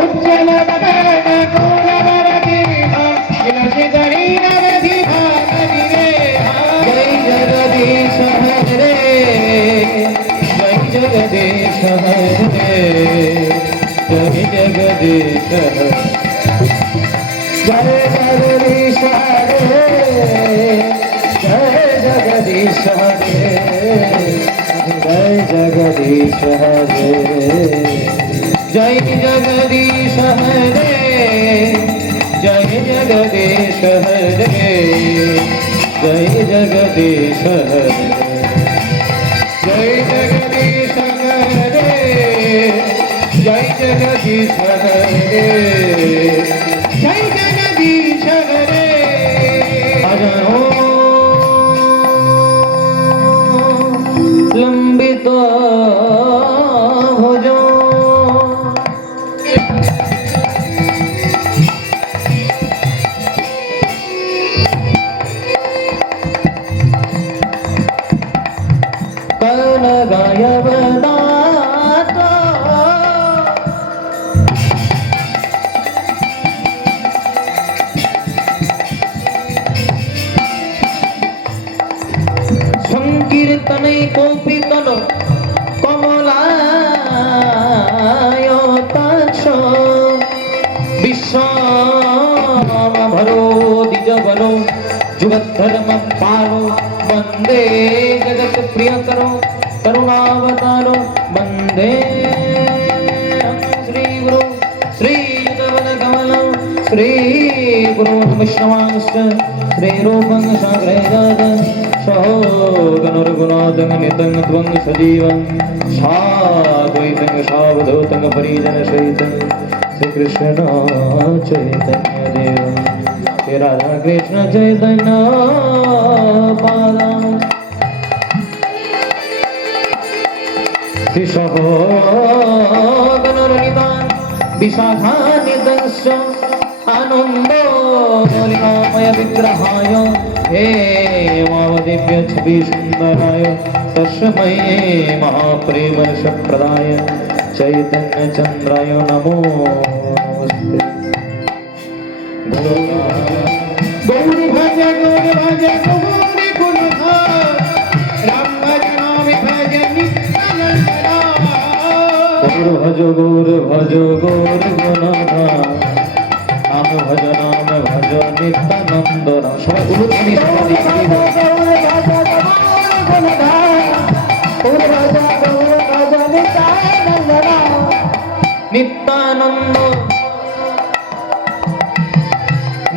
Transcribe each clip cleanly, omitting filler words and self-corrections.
উজ্জ্বল গগনে গৌরবরতি বিলসিত হীররধি ভারতি রে। জয় জগদীশ হরে, জয় জগদীশ হরে, জয় জগদীশ হরে, জয় জগদীশ হরে, জয় জগদীশ হরে, জয় জগদীশ হরে, জয় জগদীশ হরে, জয় জগদীশ হরে, জয় জগদীশ হরে, জয় জগদীশ হরে, জয় জগদীশ হরে, জয় জগদীশ হরে। ভজনো লম্বিত ভজো, কর্ণ গায়বনাথ, সংকীর্তনে কৌপিতন কমলায়তাক্ষ, বিশ্বভরো দ্বিজবলো যুগধর্ম পালো, বন্দে জগৎ প্রিয়করো কरुणावतारो, वन्दे श्री गुरु श्री युगपदकमलो, श्री गुरु वैष्णवांश्च श्री रूपं साग्रजात सहो गणुर्गुणातं नितं त्वं सजीवं साद्वैतं सावधूतं परिजनसहितं श्री कृष्ण चैतन्य देव श्री राधा कृष्ण चैतन्य पादं शिशो गणुर्नितान् विशाखानितंश्च आनन्दो लीलामय विग्रहाय हे वामदिव्य छवि सुन्दराय तस्मै महाप्रेमरसप्रदाय चैतन्य चन्द्राय नमोऽस्ते। गौरी भज गौरी भज गौरी गुणधार, राम भज नाम भज नित्यानंदा। गौर भज गौर भज गौर गुणधार, नाम भज नित्यानंद। सबाई गुरुध्वनि समाधि नित्यानंद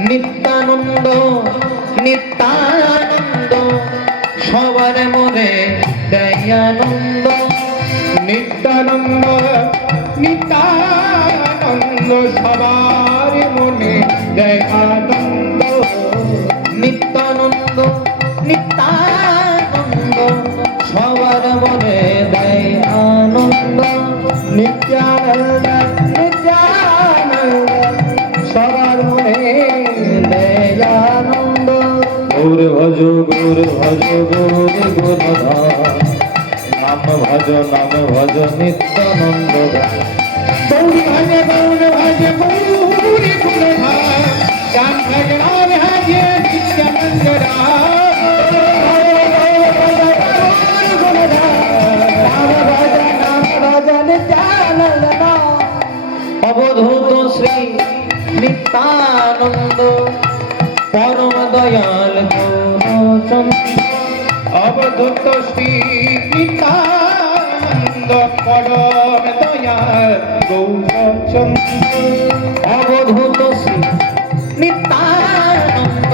नित्यानंद नित्यानंद সবার মনে দয়ানন্দ। নিত্যানন্দ নিত্যানন্দ সবার মনে দয়ানন্দ। নিত্যানন্দ নিত্যানন্দ সবার মনে দয়ানন্দ। নিত্যানন্দ নিত্যানন্দ সবার মনে দয়ানন্দ। গৌর ভজ গৌর ভজ গৌর গুণধার, নাম ভজ নিত্যানন্দ। গৌর ভজ গৌর ভজ গৌর গুণধার, নাম ভজ নিত্যানন্দ। অবধূত শ্রী নিত্যানন্দ পরম দয়াল গৌরচন্দ্র। অবধূত শ্রী নিত্যানন্দ পরম দয়াল গৌরচন্দ্র। অবধূত শ্রী নিত্যানন্দ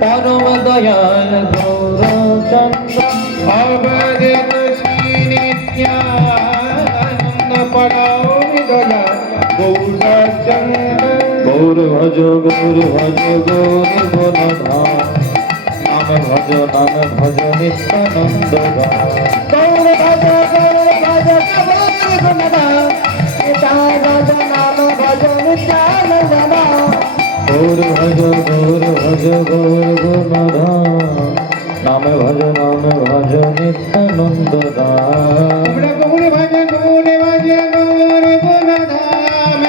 পরম দয়াল গৌরচন্দ্র। অবধূত শ্রী নিত্যানন্দ পরম দয়াল গৌরচন্দ্র। গৌর ভজ গৌর ভজ গৌর গুণধার, নাম ভজ নিত্যানন্দ। গৌর ভজ গৌর ভজ গৌর গুণধার, নিত্যানন্দ নাম ভজ নিত্যানন্দ। গৌর ভজ গৌর ভজ গৌর গুণধার, নাম ভজ নিত্যানন্দ। গৌর ভজ গৌর ভজ গৌর গুণধার,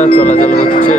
ভক্তরা চলাচল করছে।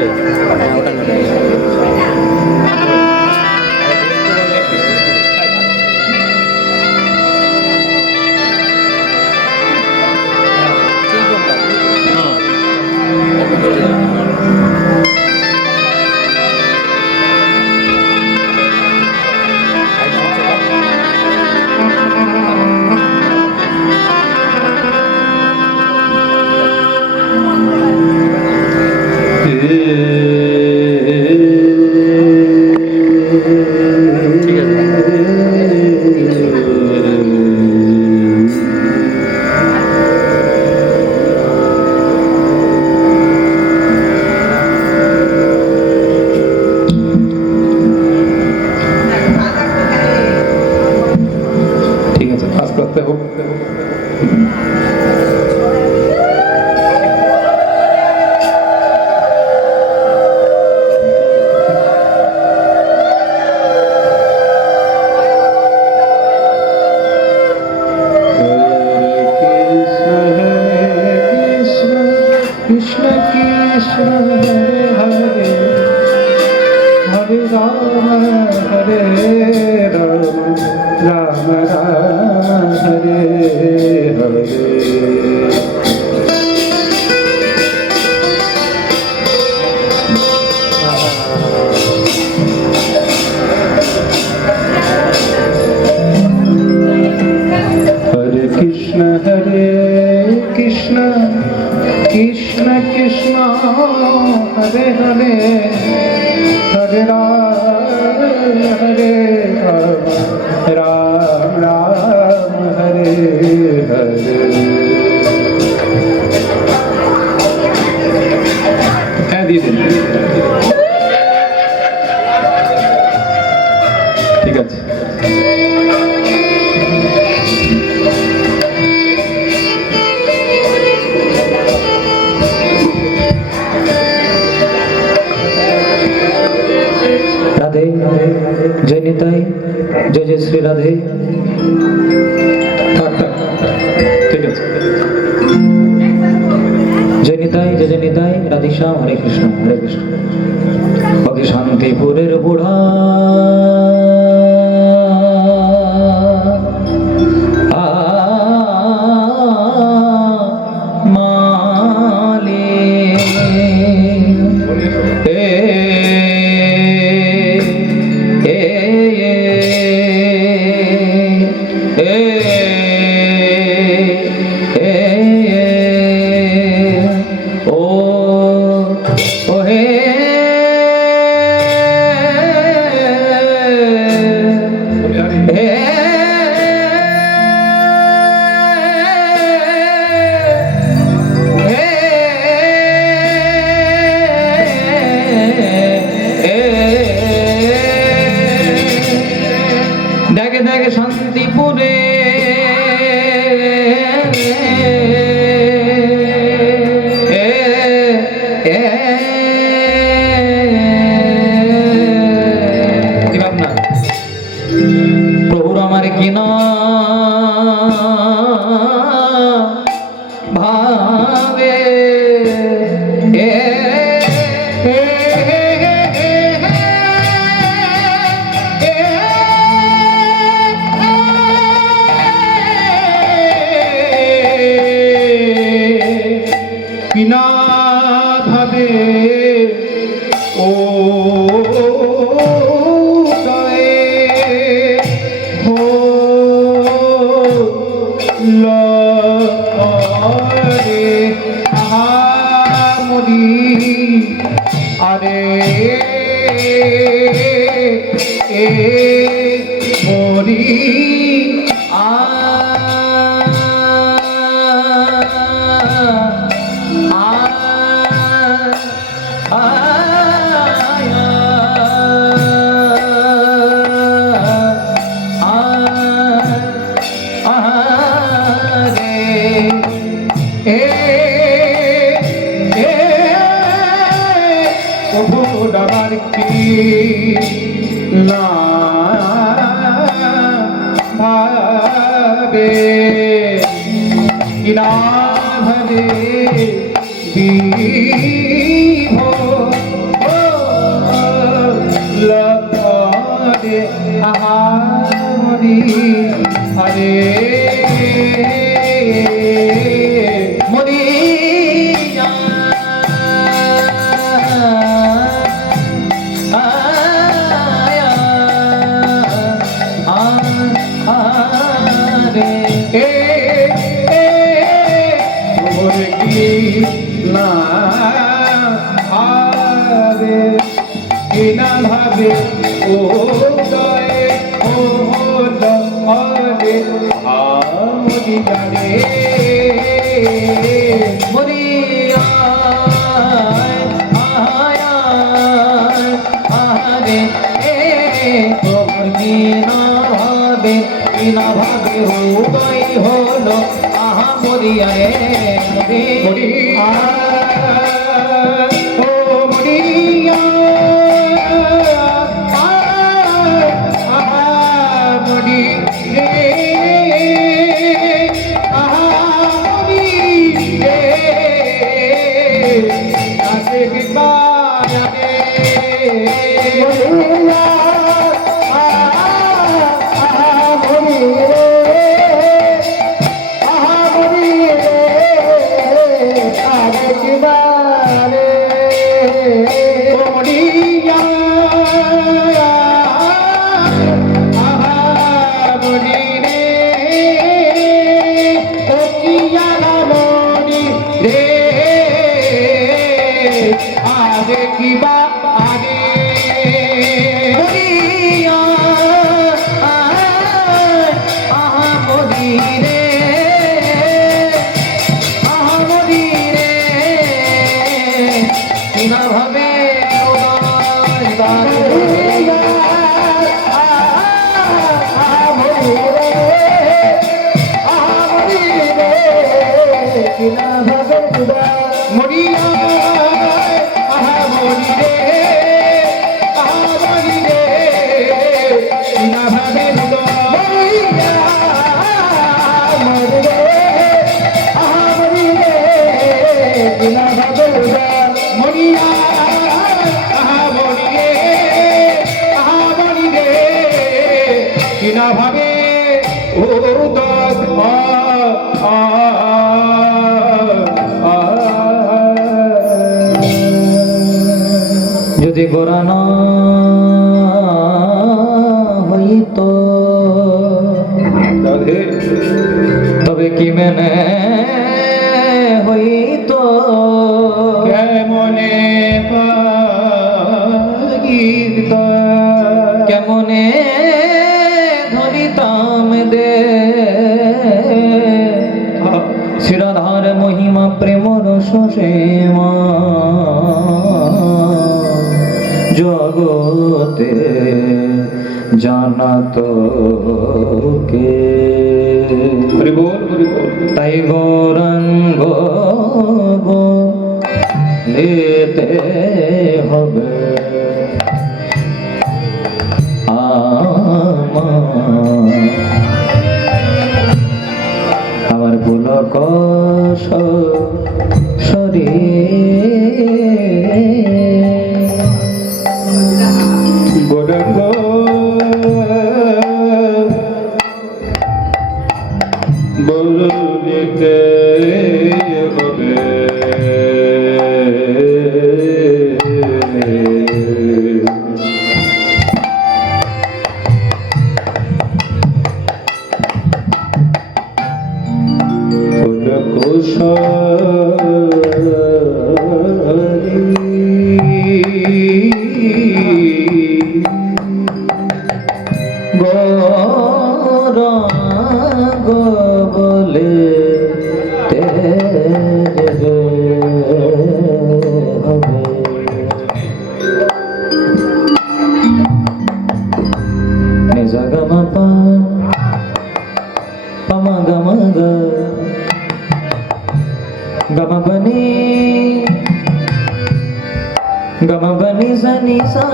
ঠিক আছে। राधे जय निताई जय जय श्री राधे। ঠিক আছে। जय निताई जय जय निताई राधेश्याम हरे कृष्ण हरे कृष्ण। भक्ति शांतिपुरेर बुढ़ा শান্তিপুরে প্রভুর আমার কিনা ভাবে বিনা ভাবে ও গায়ে হো রে আমরি আরে এ মরি না ভাবে কিনা ভাবে কিনা ভাবে ও দয়ে ও দয়ে আমরি জানে মরিয়া আহারে তোর কিনা ভাবে হৃদয় হলো আহা মরিয়া রে মরিয়া ও মরিয়া মরি রে মরি রে কাছে বিবারে মরিয়া ভাবে ও যদি গোরা না হইত তবে কি মেনে হইত কেমনে পাগিত কেমনে ধরিতাম দে শিরাধার মহিমা প্রেম রস সেমা জগতে জানাত কে তাই গৌরাঙ্গ লেতে হবে আমার পুলক গৌরাঙ্গ বলিতে হবে বলে Gamabani zanisa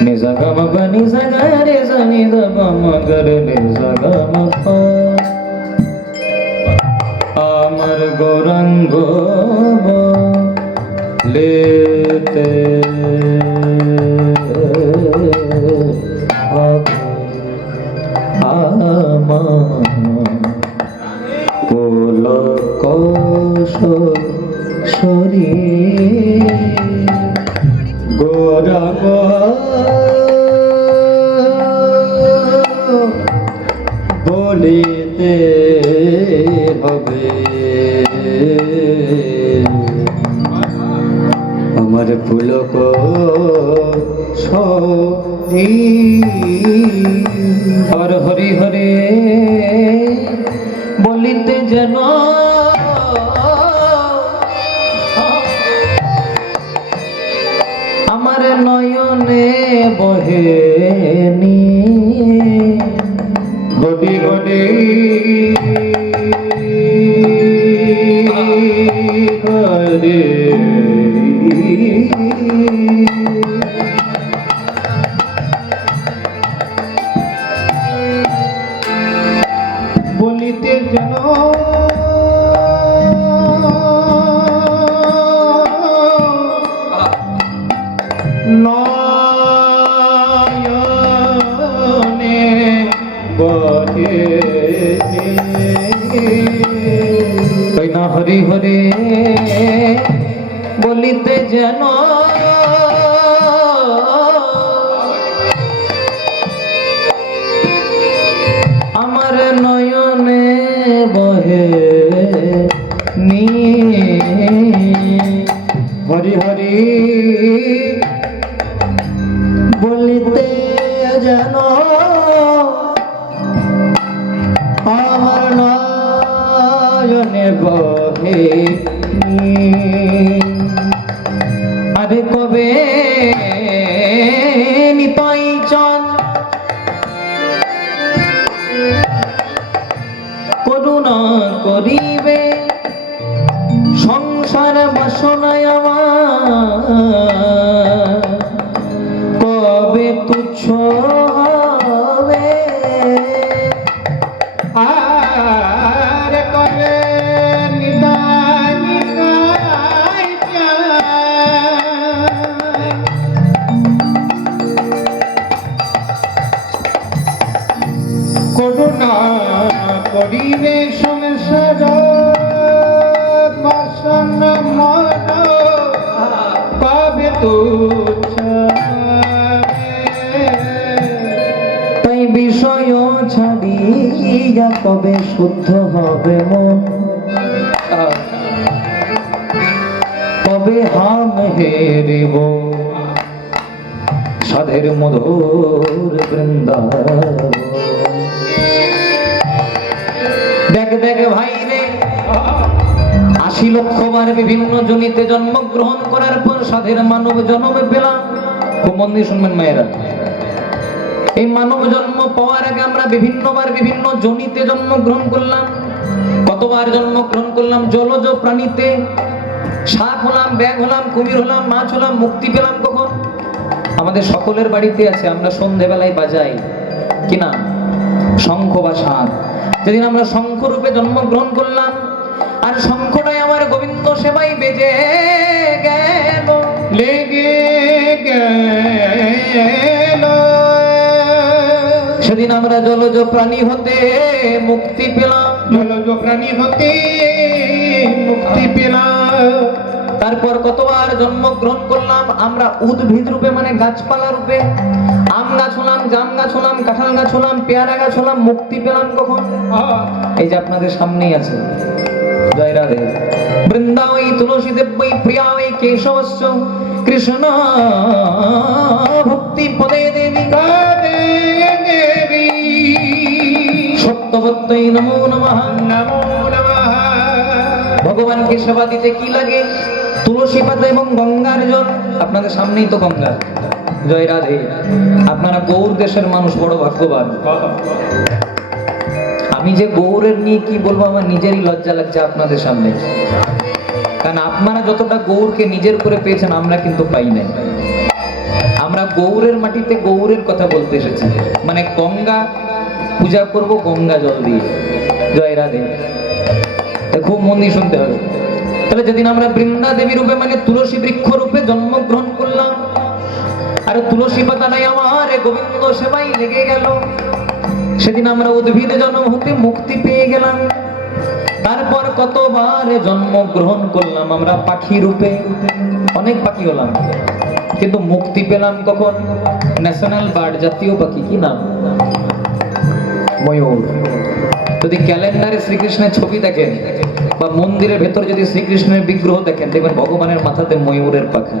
Niza gamabani zagare zanida bamagare niza gamapa Amar gorango lete ama kolokosho শরী গোরাব বলিতে হবে পুলক সরি আর হরি হরে বলিতে যেন আমার নয়নে বহেনি গডি গডি হরে বলিতে যেন নয়নে বহে না হরি হরে বলিতে যেন আমার নয়নে বহে নি হরি হরি বলিতে যেন আমার নয়নে বহে নি। আরে কবে নিতাই চাঁদ করুণা করিবে সংসার বাসনায় আমার কবে তুচ্ছ হবে আর কবে নিদায় নিদায় করুণা করিবে সংসার বাসন মন কবে তুচ্ছ তাই বিষয় ছাড়িয়া কবে শুদ্ধ হবে মন কবে হাম হেরিব সাধের মধুর বৃন্দাবন। দেখ দেখ ভাই রে ৮০ লক্ষবার বিভিন্ন জনিতে জন্মগ্রহণ করার পর সাধের মানব জন্ম পেলাম। খুব মন দিয়ে শুনবেন মায়েরা, এই মানব জন্ম পাওয়ার আগে আমরা বিভিন্নবার বিভিন্ন জনিতে জন্মগ্রহণ করলাম। কতবার জন্মগ্রহণ করলাম? জলজ প্রাণীতে সাপ হলাম, ব্যাঙ হলাম, কুমির হলাম, মাছ হলাম। মুক্তি পেলাম কখন? আমাদের সকলের বাড়িতে আছে, আমরা সন্ধেবেলায় বাজাই কি না শঙ্খ বা শাঁখ। যেদিন আমরা শঙ্খ রূপে জন্মগ্রহণ করলাম আর শঙ্খটাই আমার গোবিন্দ সেবাই বেজে গেল, লেগে গেল, সেদিন আমরা জলজ প্রাণী হতে মুক্তি পেলাম। জলজ প্রাণী হতে মুক্তি পেলাম। তারপর কতবার জন্মগ্রহণ করলাম আমরা উদ্ভিদ রূপে, মানে গাছপালা রূপে। আম গাছ হলাম, জাম গাছ হলাম, কাঁঠাল গাছ হলাম, পেয়ারা গাছ হলাম। মুক্তি পেলাম কখন? এই যে আপনাদের সামনেই আছে। জয় রাধে। বৃন্দাবৈ তুলসী দেবৈ প্রিয়াবৈ কেশবস্য কৃষ্ণ ভক্তি পদে দেবী দেবী সত্যবত্যৈ নমো নমঃ। নমো নমঃ। ভগবানকে সেবা দিতে কি লাগে? তুলসী পাতা এবং গঙ্গার জল। আপনাদের সামনেই তো গঙ্গা। জয় রাধে। আপনারা গৌর দেশের মানুষ, বড় ভাগ্যবান। আমি যে গৌরের নিয়ে কি বলবো আমার নিজেরই লজ্জা লাগছে আপনাদের সামনে, কারণ আপনারা যতটা গৌরকে নিজের করে পেয়েছেন আমরা কিন্তু পাই নাই। আমরা গৌরের মাটিতে গৌরের কথা বলতে এসেছি, মানে গঙ্গা পূজা করব গঙ্গা জল দিয়ে। জয় রাধে। খুব মন দিয়ে শুনতে হবে। তাহলে যেদিন আমরা বৃন্দা দেবী রূপে, মানে তুলসী বৃক্ষ রূপে জন্মগ্রহণ করলাম আর তুলসী পাতা নাই আমার গোবিন্দ সেবাই লেগে গেল, সেদিন আমরা উদ্ভিদে জন্ম হতে মুক্তি পেয়ে গেলাম। তারপর কতবার জন্মগ্রহণ করলাম আমরা পাখি রূপে, অনেক পাখি হলাম, কিন্তু মুক্তি পেলাম কখন? ন্যাশনাল বার্ড, জাতীয় পাখি কি নাম? ময়ূর। যদি ক্যালেন্ডারে শ্রীকৃষ্ণের ছবি দেখেন বা মন্দিরের ভেতর যদি শ্রীকৃষ্ণের বিগ্রহ দেখেন, দেখবেন ভগবানের মাথাতে ময়ূরের পাখা।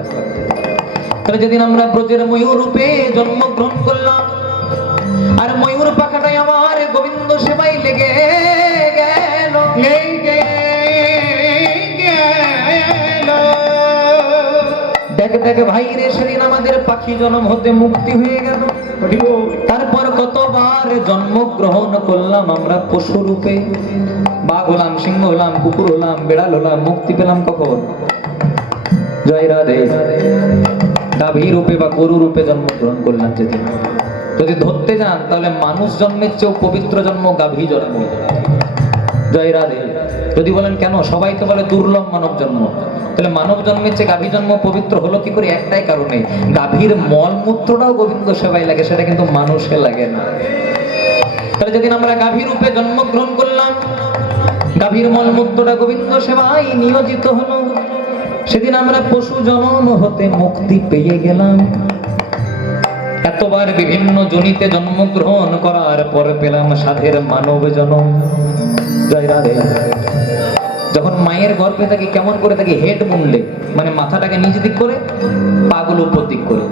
তাহলে যেদিন আমরা ব্রজের ময়ূর রূপে জন্মগ্রহণ করলাম, আর ময়ূর পাখাটাই আমার গোবিন্দ সেবাই লেগে গেল। দেখ দেখ ভাই রে, সেদিন আমাদের পাখি জন্ম হতে মুক্তি হয়ে গেল। তারপর কতবার জন্মগ্রহণ করলাম আমরা পশু রূপে, বাঘ হলাম, সিংহ হলাম, কুকুর হলাম, বেড়াল হলাম, মুক্তি পেলাম কখন? জয় রাধে। গাভী রূপে বা গরু রূপে জন্মগ্রহণ করলাম যেদিন। যদি ধরতে যান তাহলে মানুষ জন্মের চেয়েও পবিত্র জন্ম গাভী জন্ম। জয় রাধে। যদি বলেন কেন, সবাই তো বলে দুর্লভ মানব জন্ম, তাহলে মানব জন্মের চেয়ে গাভী জন্ম পবিত্র হলো কি করে? একটাই কারণে, গাভীর মলমূত্রটাও গোবিন্দ সেবায় লাগে, সেটা কিন্তু মানুষে লাগে না। তাহলে যেদিন আমরা গাভী রূপে জন্মগ্রহণ করলাম, গাভীর মলমূত্রটা গোবিন্দ সেবায় নিয়োজিত হলো, সেদিন আমরা পশু জন্ম হতে মুক্তি পেয়ে গেলাম। এতবার বিভিন্ন জনিতে জন্মগ্রহণ করার পর পেলাম সাধের মানব জন্ম। জয় রাধে। যখন মায়ের গর্ভে থাকি কেমন করে থাকি? হেড মুন্ডে, মানে মাথাটাকে নিচ দিক করে, পাগুলো উপর দিক করে।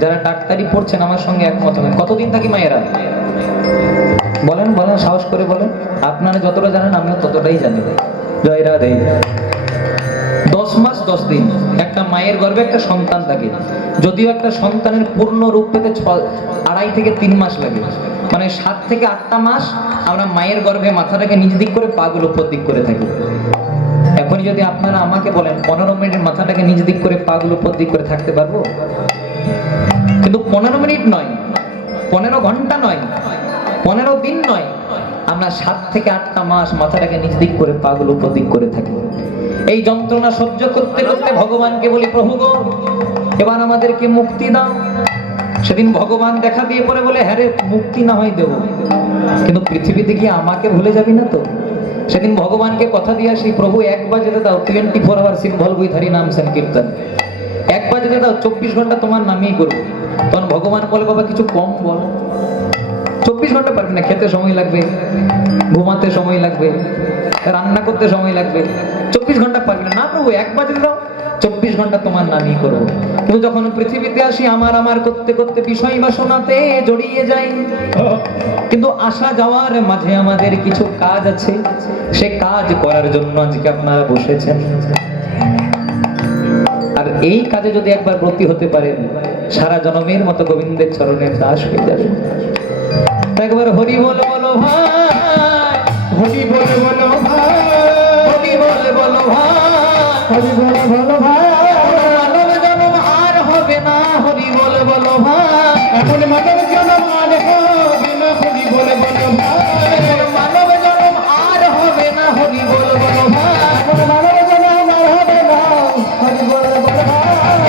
যারা ডাক্তারি পড়ছেন আমার সঙ্গে একমত হবেন। কতদিন থাকি মায়েরা? বলেন বলেন, সাহস করে বলেন। আপনারা যতটা জানেন আমিও ততটাই জানি। জয় রাধে। 10 মাস 10 দিন একটা মায়ের গর্ভে একটা সন্তান থাকে। যদিও একটা সন্তানের পূর্ণ রূপ পেতে 2.5 থেকে 3 মাস লাগে, মানে 7 থেকে 8টা মাস আমরা মায়ের গর্ভে মাথাটাকে নিচ দিক করে পাগুলো উপর দিক করে থাকি। এখন যদি আপনারা আমাকে বলেন 15 মিনিট মাথাটাকে নিচ দিক করে পাগুলো উপর দিক করে থাকতে পারবো? কিন্তু 15 মিনিট নয়, 15 ঘন্টা নয়, 15 দিন নয়, আমরা 7 থেকে 8টা মাস মাথাটাকে নিচ দিক করে পাগুলো উপর দিক করে থাকি। এই যন্ত্রণা সহ্য করতে করতে ভগবানকে বলি, প্রভু গো এবার আমাদেরকে মুক্তি দাও। সেদিন ভগবান দেখা দিয়ে পরে বলে, হ্যাঁ রে, মুক্তি না হয় দেবো, কিন্তু পৃথিবীতে গিয়ে আমাকে ভুলে যাবি না তো? সেদিন ভগবানকে কথা দিয়ে আসি, প্রভু 1 বাজে দাও, 24 আওয়ার সিম্বল বৈধারী নাম সংকীর্তন, 1 বাজে দাও, 24 ঘন্টা তোমার নামই করবো। তখন ভগবান বলে, বাবা কিছু কম বল। 24 ঘন্টা পারবি না, খেতে সময় লাগবে, ঘুমাতে সময় লাগবে, রান্না করতে সময় লাগবে, 24 ঘন্টা পারবি না। না প্রভু 1 বাজে দাও, 24 ঘন্টা তোমার নামই করবো। কিন্তু যখন পৃথিবীতে আসি আমার আমার করতে করতে বিষয় বাসনাতে জড়িয়ে যাই। কিন্তু আসা যাওয়ার মাঝে আমাদের কিছু কাজ আছে, সে কাজ করার জন্য আজকে আপনারা বসেছেন। আর এই কাজে যদি একবার ব্রতী হতে পারেন, সারা জনমের মতো গোবিন্দের চরণের দাস হয়ে যাবে। একবার হরি বল বলো ভাই, হরি বল বলো ভাই, হরি বল বলো ভাই, হরি বল বলো ভাই। মানব জন্ম আর হবে না, হরি বল বলো ভাই। এখন মানব জন্ম আর হবে না, হরি বল বলো ভাই। মানব জন্ম আর হবে না, হরি বল বলো ভাই। এখন মানব জন্ম আর হবে না, হরি বল বলো ভাই।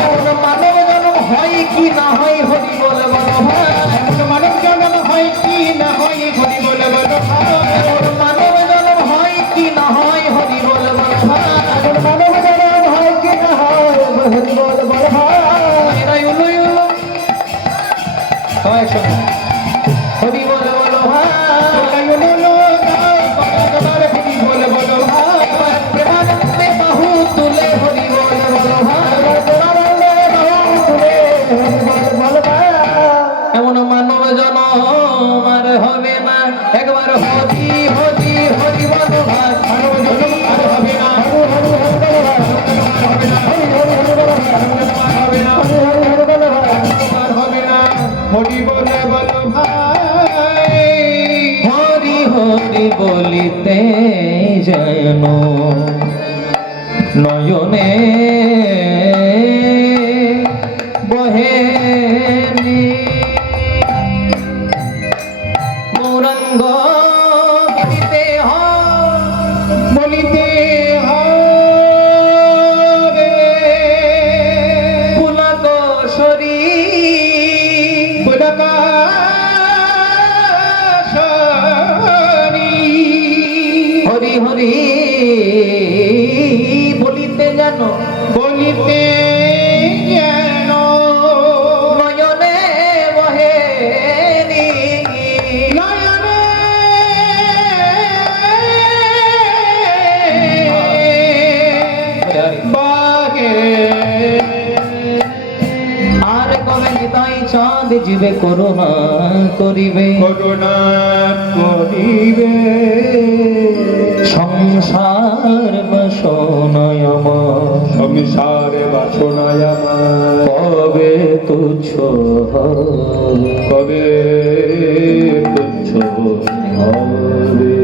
এখন মানব জন্ম হয় কি না হয়, হরি বল বলো ভাই। এখন মানব জন্ম হয় কি না হয়, হরি বল বলো ভাই। এখন মানব জন্ম হয় কি না হয়, হরি বল বলো ভাই। এখন মানব জন্ম হয় কি না হয়, হরি বল বলো ভাই। এরাই উলু উলু সবাই একসঙ্গে হরি বল বলো ভাই। প্রেমানন্দে বাহু তুলে হরি বল বলো ভাই। এমন মানব জন্ম আর হবে না, একবার হরি হরি হরি বল ভাই। মানব জন্ম আর হবে না, হরি বল বলো ভাই। হরি হরি বলিতে যেন নয়নে বহে গৌরাঙ্গ গীতে বলিতে হবে পুলক শরীর পুলকাশরী। হরি হরি বলিতে জানো, বলিতে যেন নয়নে বহে নয়নে বাগে আমায় চাঁদ জীবে করুণা করিবে, করুণা করিবে। সংসার বাসনায় আমার, সংসার বাসনায় আমার কবে তুচ্ছ হবে, কবে তুচ্ছ হবে।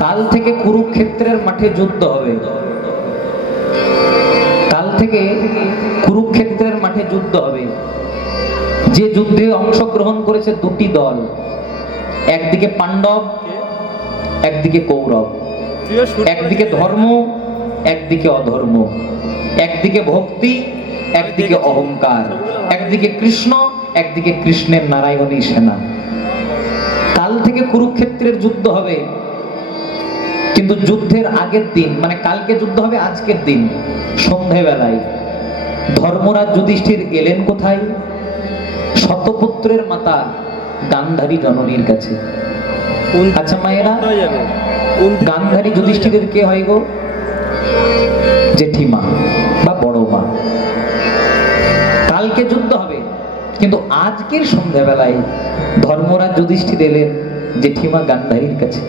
কাল থেকে কুরুক্ষেত্রের মাঠে যুদ্ধ হবে। কাল থেকে কুরুক্ষেত্রের মাঠে যুদ্ধ হবে। যে যুদ্ধে অংশগ্রহণ করেছে দুটি দল, একদিকে পাণ্ডব, একদিকে কৌরব। একদিকে ধর্ম, একদিকে অধর্ম, একদিকে ভক্তি, একদিকে অহংকার, একদিকে কৃষ্ণ, একদিকে কৃষ্ণের নারায়ণী সেনা। কাল থেকে কুরুক্ষেত্রের যুদ্ধ হবে। কিন্তু যুদ্ধের আগের দিন, মানে কালকে যুদ্ধ হবে আজকের দিন সন্ধেবেলায় ধর্মরাজ যুধিষ্ঠির এলেন কোথায়? শতপুত্রের মাতা গান্ধারী জননীর কাছে। আচ্ছা মায়েরা, গান্ধারী যুধিষ্ঠিরের কে হয় গো? জেঠিমা বা বড় মা। কালকে যুদ্ধ হবে, কিন্তু আজকের সন্ধ্যাবেলায় ধর্মরাজ যুধিষ্ঠির এলেন জেঠিমা গান্ধারীর কাছে।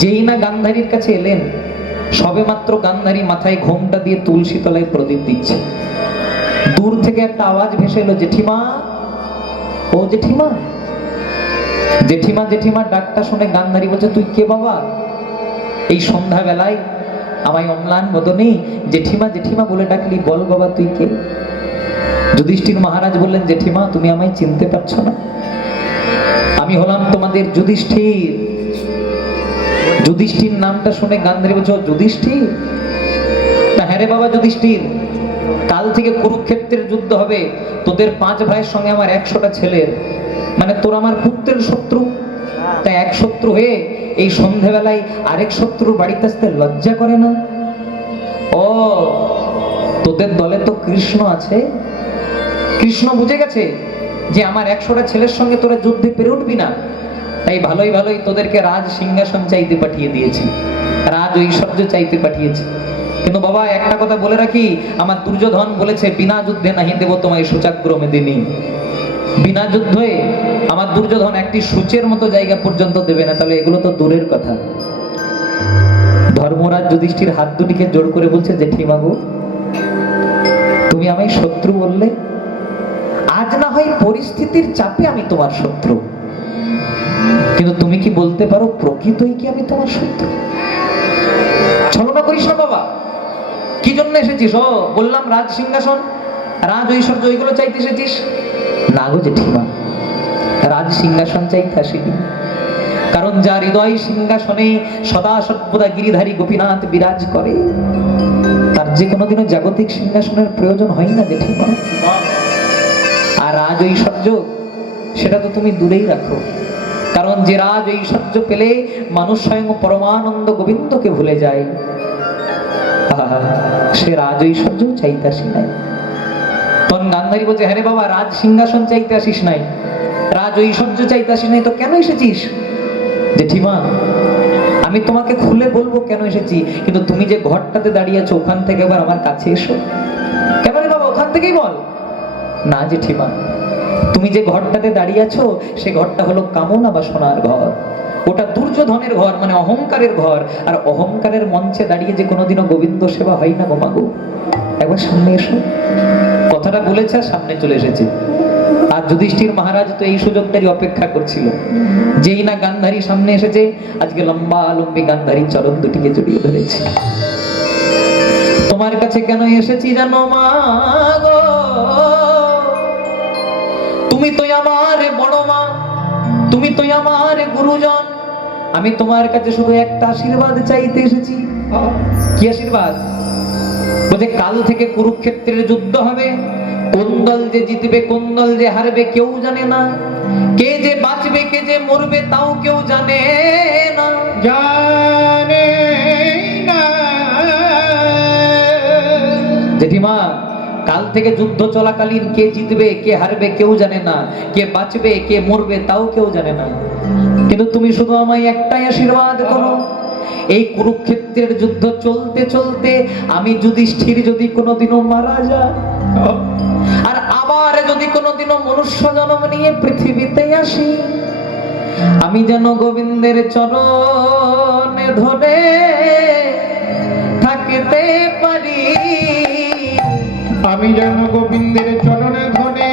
যেই না গান্ধারীর কাছে এলেন, সবে মাত্র গান্ধারী মাথায় ঘোমটা দিয়ে তুলসী তলায় প্রদীপ দিচ্ছে। দূর থেকে একটা আওয়াজ ভেসে এলো, জেঠিমা, ও জেঠিমা। জেঠিমা জেঠিমা ডাকটা শুনে গান্ধারী বলছে, তুই কে বাবা? এই সন্ধ্যাবেলায় আমায় অম্লান বদনে জেঠিমা জেঠিমা বলে ডাকলি, বল বাবা তুই কে? যুধিষ্ঠির মহারাজ বললেন, জেঠিমা তুমি আমায় চিনতে পারছো না? আমি হলাম তোমাদের যুধিষ্ঠির। যুধিষ্ঠির নামটা শুনে গান্ধারী বলছে, যুধিষ্ঠির? হ্যাঁ রে বাবা যুধিষ্ঠির, কাল থেকে কুরুক্ষেত্রের যুদ্ধ হবে। তোদের 5 ভাইয়ের সঙ্গে আমার 100টা ছেলের, মানে তোর আমার পুত্রের শত্রু। তাই এক শত্রু হয়ে এই সন্ধ্যাবেলায় আরেক শত্রুর বাড়িতে আসতে লজ্জা করে না? ও, তোদের দলে তো কৃষ্ণ আছে। কৃষ্ণ বুঝে গেছে যে আমার 100টা ছেলের সঙ্গে তোরা যুদ্ধে পেরে উঠবি না, তাই ভালোই ভালোই তোদেরকে রাজ সিংহাসন চাইতে পাঠিয়ে দিয়েছি, রাজ ঐশ্বর্য চাইতে পাঠিয়েছি। কিন্তু বাবা একটা কথা বলে রাখি, আমার দুর্যোধন বলেছে, বিনা যুদ্ধে নাহি দেব তোমায় সূচাগ্র মেদিনী। বিনা যুদ্ধে আমার দুর্যোধন একটি সূচের মতো জায়গা পর্যন্ত দেবে না। তাহলে এগুলো তো দূরের কথা। ধর্মরাজ যুধিষ্ঠির হাত দুটিকে জোড় করে বলছে, জেঠিমা গো, তুমি আমায় শত্রু বললে, আজ না হয় পরিস্থিতির চাপে আমি তোমার শত্রু, কিন্তু তুমি কি বলতে পারো প্রকৃতই কি আমি তোমার শত্রু? ছলনা করিস না বাবা। কি জন্য এসেছিস? ও বললাম রাজ সিংহাসন, রাজ ঐশ্বর্য, ওইগুলো চাইতে এসেছিস? না গো জেঠিমা, রাজ সিংহাসন চাইতে আসিনি। কারণ যার হৃদয় সিংহাসনে সদা সর্বদা গিরিধারী গোপীনাথ বিরাজ করে, তার যে কোনোদিনও জাগতিক সিংহাসনের প্রয়োজন হয় না জেঠিমা। আর রাজ ঐশ্বর্য সেটা তো তুমি দূরেই রাখো, কারণ যে রাজ ঐশ্বর্য পেলে মানুষ স্বয়ং পরমানন্দ গোবিন্দকে ভুলে যায়। সে রাজ ঐশ্বর্য চাইতে আসি নাই। তখন গান্ধারী বলছে, হ্যাঁ রে বাবা, রাজ সিংহাসন চাইতে আসিস নাই, রাজ ঐশ্বর্য চাইতে আসিস নাই, তো কেন এসেছিস? জেঠিমা আমি তোমাকে খুলে বলবো কেন এসেছি, কিন্তু তুমি যে ঘরটাতে দাঁড়িয়ে আছো ওখান থেকে এবার আমার কাছে এসো। কেন রে বাবা, ওখান থেকেই বল। না জেঠিমা, তুমি যে ঘরটাতে দাঁড়িয়ে আছো সে ঘরটা হলো কামনা বাসনার ঘর। ওটা দুর্যোধনের ঘর, মানে অহংকারের ঘর। আর অহংকারের মঞ্চে দাঁড়িয়ে যে কোনোদিনও গোবিন্দ সেবা হয় না গো মাগো। একবার সামনে এসো। কথাটা বলেছে, সামনে চলে এসেছে। আর যুধিষ্ঠির মহারাজ তো এই সুযোগটারই অপেক্ষা করছিল। যেই না গান্ধারী সামনে এসেছে, আজকে লম্বা লম্বি গান্ধারীর চরণ দুটিকে জড়িয়ে ধরেছে। তোমার কাছে কেন এসেছি জানো মা গো? তুমি তো আমার বড় মা, তুমি তো আমার গুরুজন। আমি তোমার কাছে শুধু একটা আশীর্বাদ চাইতে এসেছি। কি আশীর্বাদ? বলছে কাল থেকে কুরুক্ষেত্রের যুদ্ধ হবে। কোন দল যে জিতবে কোন দল যে হারবে কেউ জানে না, কে যে বাঁচবে কে যে মরবে তাও কেউ জানে না। জানে না। জেঠিমা, কাল থেকে যুদ্ধ চলাকালীন কে জিতবে কে হারবে কেউ জানে না, কে বাঁচবে কে মরবে তাও কেউ জানে না। কিন্তু তুমি শুধু আমায় একটাই আশীর্বাদ করো, এই কুরুক্ষেত্রের যুদ্ধ চলতে চলতে আমি যুধিষ্ঠির যদি কোনোদিনও মারা যায়, আর আবার যদি কোনোদিনও মনুষ্য জন্ম নিয়ে পৃথিবীতে আসি, আমি যেন গোবিন্দের চরণে ধরে থাকতে পারি, আমি যেন গোবিন্দের চরণে ধরে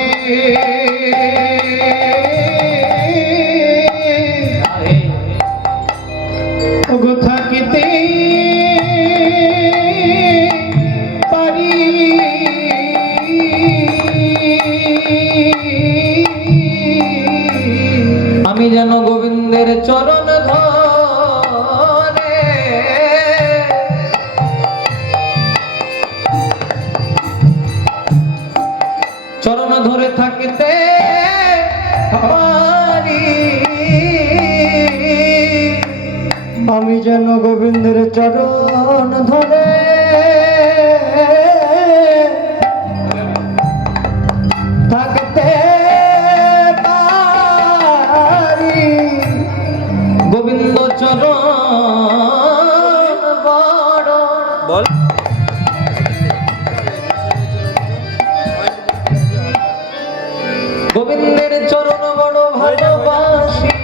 ওগো থাকিতে পারি। আমি যেন গোবিন্দের চরণ ধরে চরণ ধরে থাকিতে পারি, আমি যেন গোবিন্দের চরণ ধরে থাকতে পারি। গোবিন্দ চরণ বড় বল। গোবিন্দের চরণ বড় ভালোবাসি,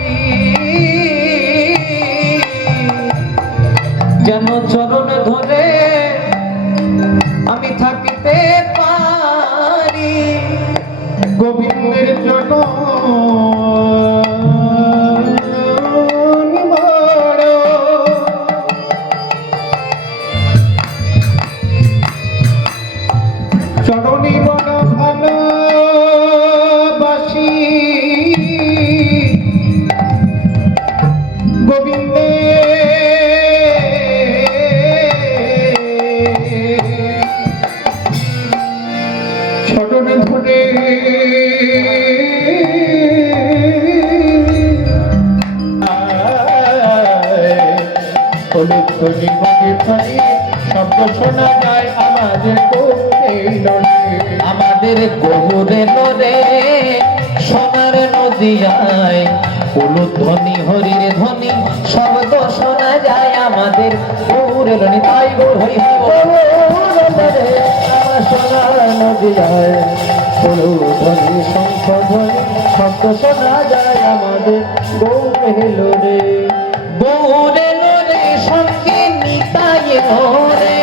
যেন চরণ ধরে আমি থাকিতে পারি। গোবিন্দের চরণ বড় চরণী বড় ভালোবাসি। গোবিন্দে চরণে ধরে হলুদ ধনি মনে ধরে শব্দ শোনা যায় আমাদের আমাদের গহুরে নরে সোনার নদিয়ায় হলুদ ধ্বনি হরির ধ্বনি শব্দ শোনা যায় আমাদের গহুরে নরে। তাই গৌর হরি সোনার নদিয়ায় হলুদ ধনি শঙ্খ ধ্বনি শব্দ শোনা যায় আমাদের গৌর রে। গৌরে নরে সঙ্গে নিতাই নরে,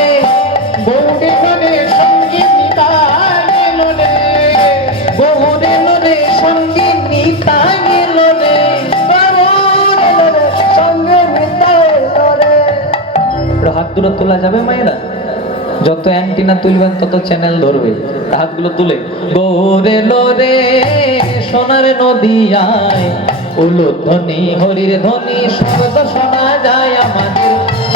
গৌরে নরে সঙ্গীত নিতাই নরে। গৌরে নরে সঙ্গে নিতাই নরে, গৌরে নরে সঙ্গে নিতাই নরে। হাত দুটো তোলা যাবে মায়েরা? যত অ্যান্টিনা তুলবেন তত চ্যানেল ধরবে। হাতগুলো তুলে গৌরে লোরে সোনার নদিয়ায় হলুদ ধ্বনি হরির ধ্বনি শব্দ শোনা যায় আমাদের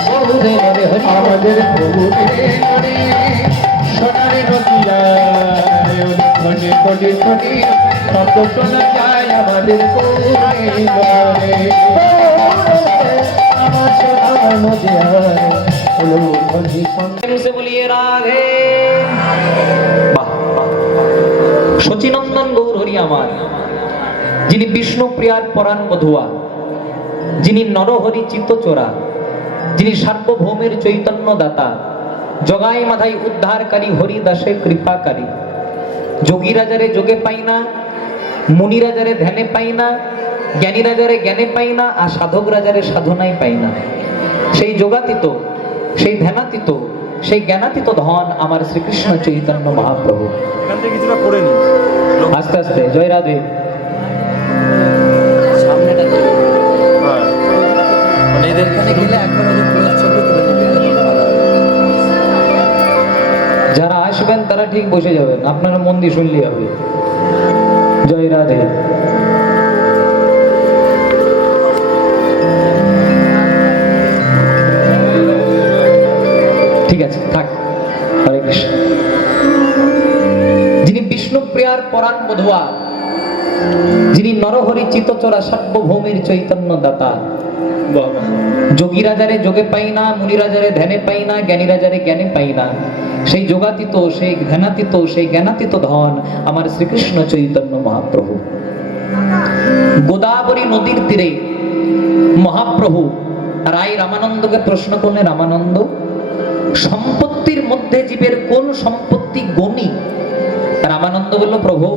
গৌরে লোরে হরি। আমাদের গৌরে নরে সোনার নদিয়ায় ধনে কোটি কোটি শব্দ শোনা যায় আমাদের গৌরে নরে। আমার সোনার নদিয়ায় হলুদ ধনি प्रेम से बोलिए राधे। বাহ বাহ। শচীনন্দন গৌর হরি আমার, যিনি বিষ্ণু প্রিয়ার পরাণ বধুয়া, যিনি নরহরি চিত্তচোরা, যিনি সার্বভৌমের চৈতন্য দাতা, জগাই মাধাই উদ্ধারকারী হরিদাসে কৃপাকারী। যোগী রাজারে যোগে পাই না, মুনি রাজারে ধ্যানে পাই না, জ্ঞানী রাজারে জ্ঞানে পাই না, আর সাধক রাজারে সাধনাই পাই না। সেই যোগাতীত, সেই ধ্যানাতীত, সেই জ্ঞানাতীত ধন আমার শ্রীকৃষ্ণ চৈতন্য মহাপ্রভু। কিছুটা করে নি আস্তে আস্তে জয় রাধে। যারা আসবেন তারা ঠিক বসে যাবেন, আপনারা মন দিয়ে শুনলেই হবে। জয় রাধে। ঠিক আছে থাক। হরে কৃষ্ণ। যিনি বিষ্ণু প্রিয়ার পরাণ বধুয়া, যিনি নরহরি চিত্তচোরা সার্বভৌমের চৈতন্য দাতা, যোগী রাজারে যোগে পাই না, মুনি রাজারে ধ্যানে পাই না, জ্ঞানী রাজারে জ্ঞানে পাই না, সেই যোগাতীত, সেই ধ্যানাতীত, সেই জ্ঞানাতীত ধন আমার শ্রীকৃষ্ণ চৈতন্য মহাপ্রভু। গোদাবরী নদীর তীরে মহাপ্রভু রায় রামানন্দকে প্রশ্ন করলেন, রামানন্দ, সম্পত্তির মধ্যে জীবের কোন সম্পত্তি গণী? রামানন্দ বলল, প্রভু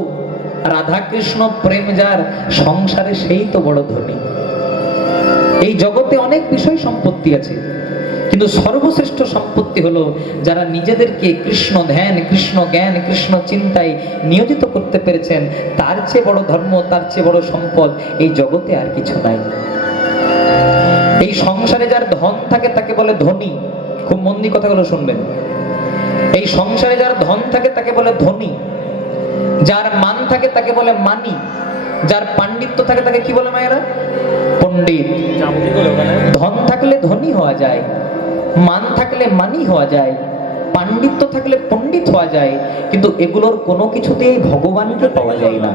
রাধা কৃষ্ণ প্রেম যার সংসারে সেই তো বড় ধনী। এই জগতে অনেক বিষয় সম্পত্তি আছে, কিন্তু সর্বশ্রেষ্ঠ সম্পত্তি হলো যারা নিজেদেরকে কৃষ্ণ ধ্যান, কৃষ্ণ জ্ঞান, কৃষ্ণ চিন্তায় নিয়োজিত করতে পেরেছেন। তার চেয়ে বড় ধর্ম, তার চেয়ে বড় সম্পদ এই জগতে আর কিছু নাই। এই সংসারে যার ধন থাকে তাকে বলে ধনী। খুব মন দিয়ে কথাগুলো শুনবেন। এই সংসারে যার ধন থাকে তাকে বলে ধনী, যার মান থাকে তাকে বলে মানি, যার পাণ্ডিত্য থাকে তাকে কি বলে মায়েরা? পণ্ডিত। ধন থাকলে ধনী হওয়া যায়, মান থাকলে মানি হওয়া যায়, পাণ্ডিত্য থাকলে পণ্ডিত হওয়া যায়, কিন্তু এগুলোর কোনো কিছুতেই ভগবানকে পাওয়া যায় না।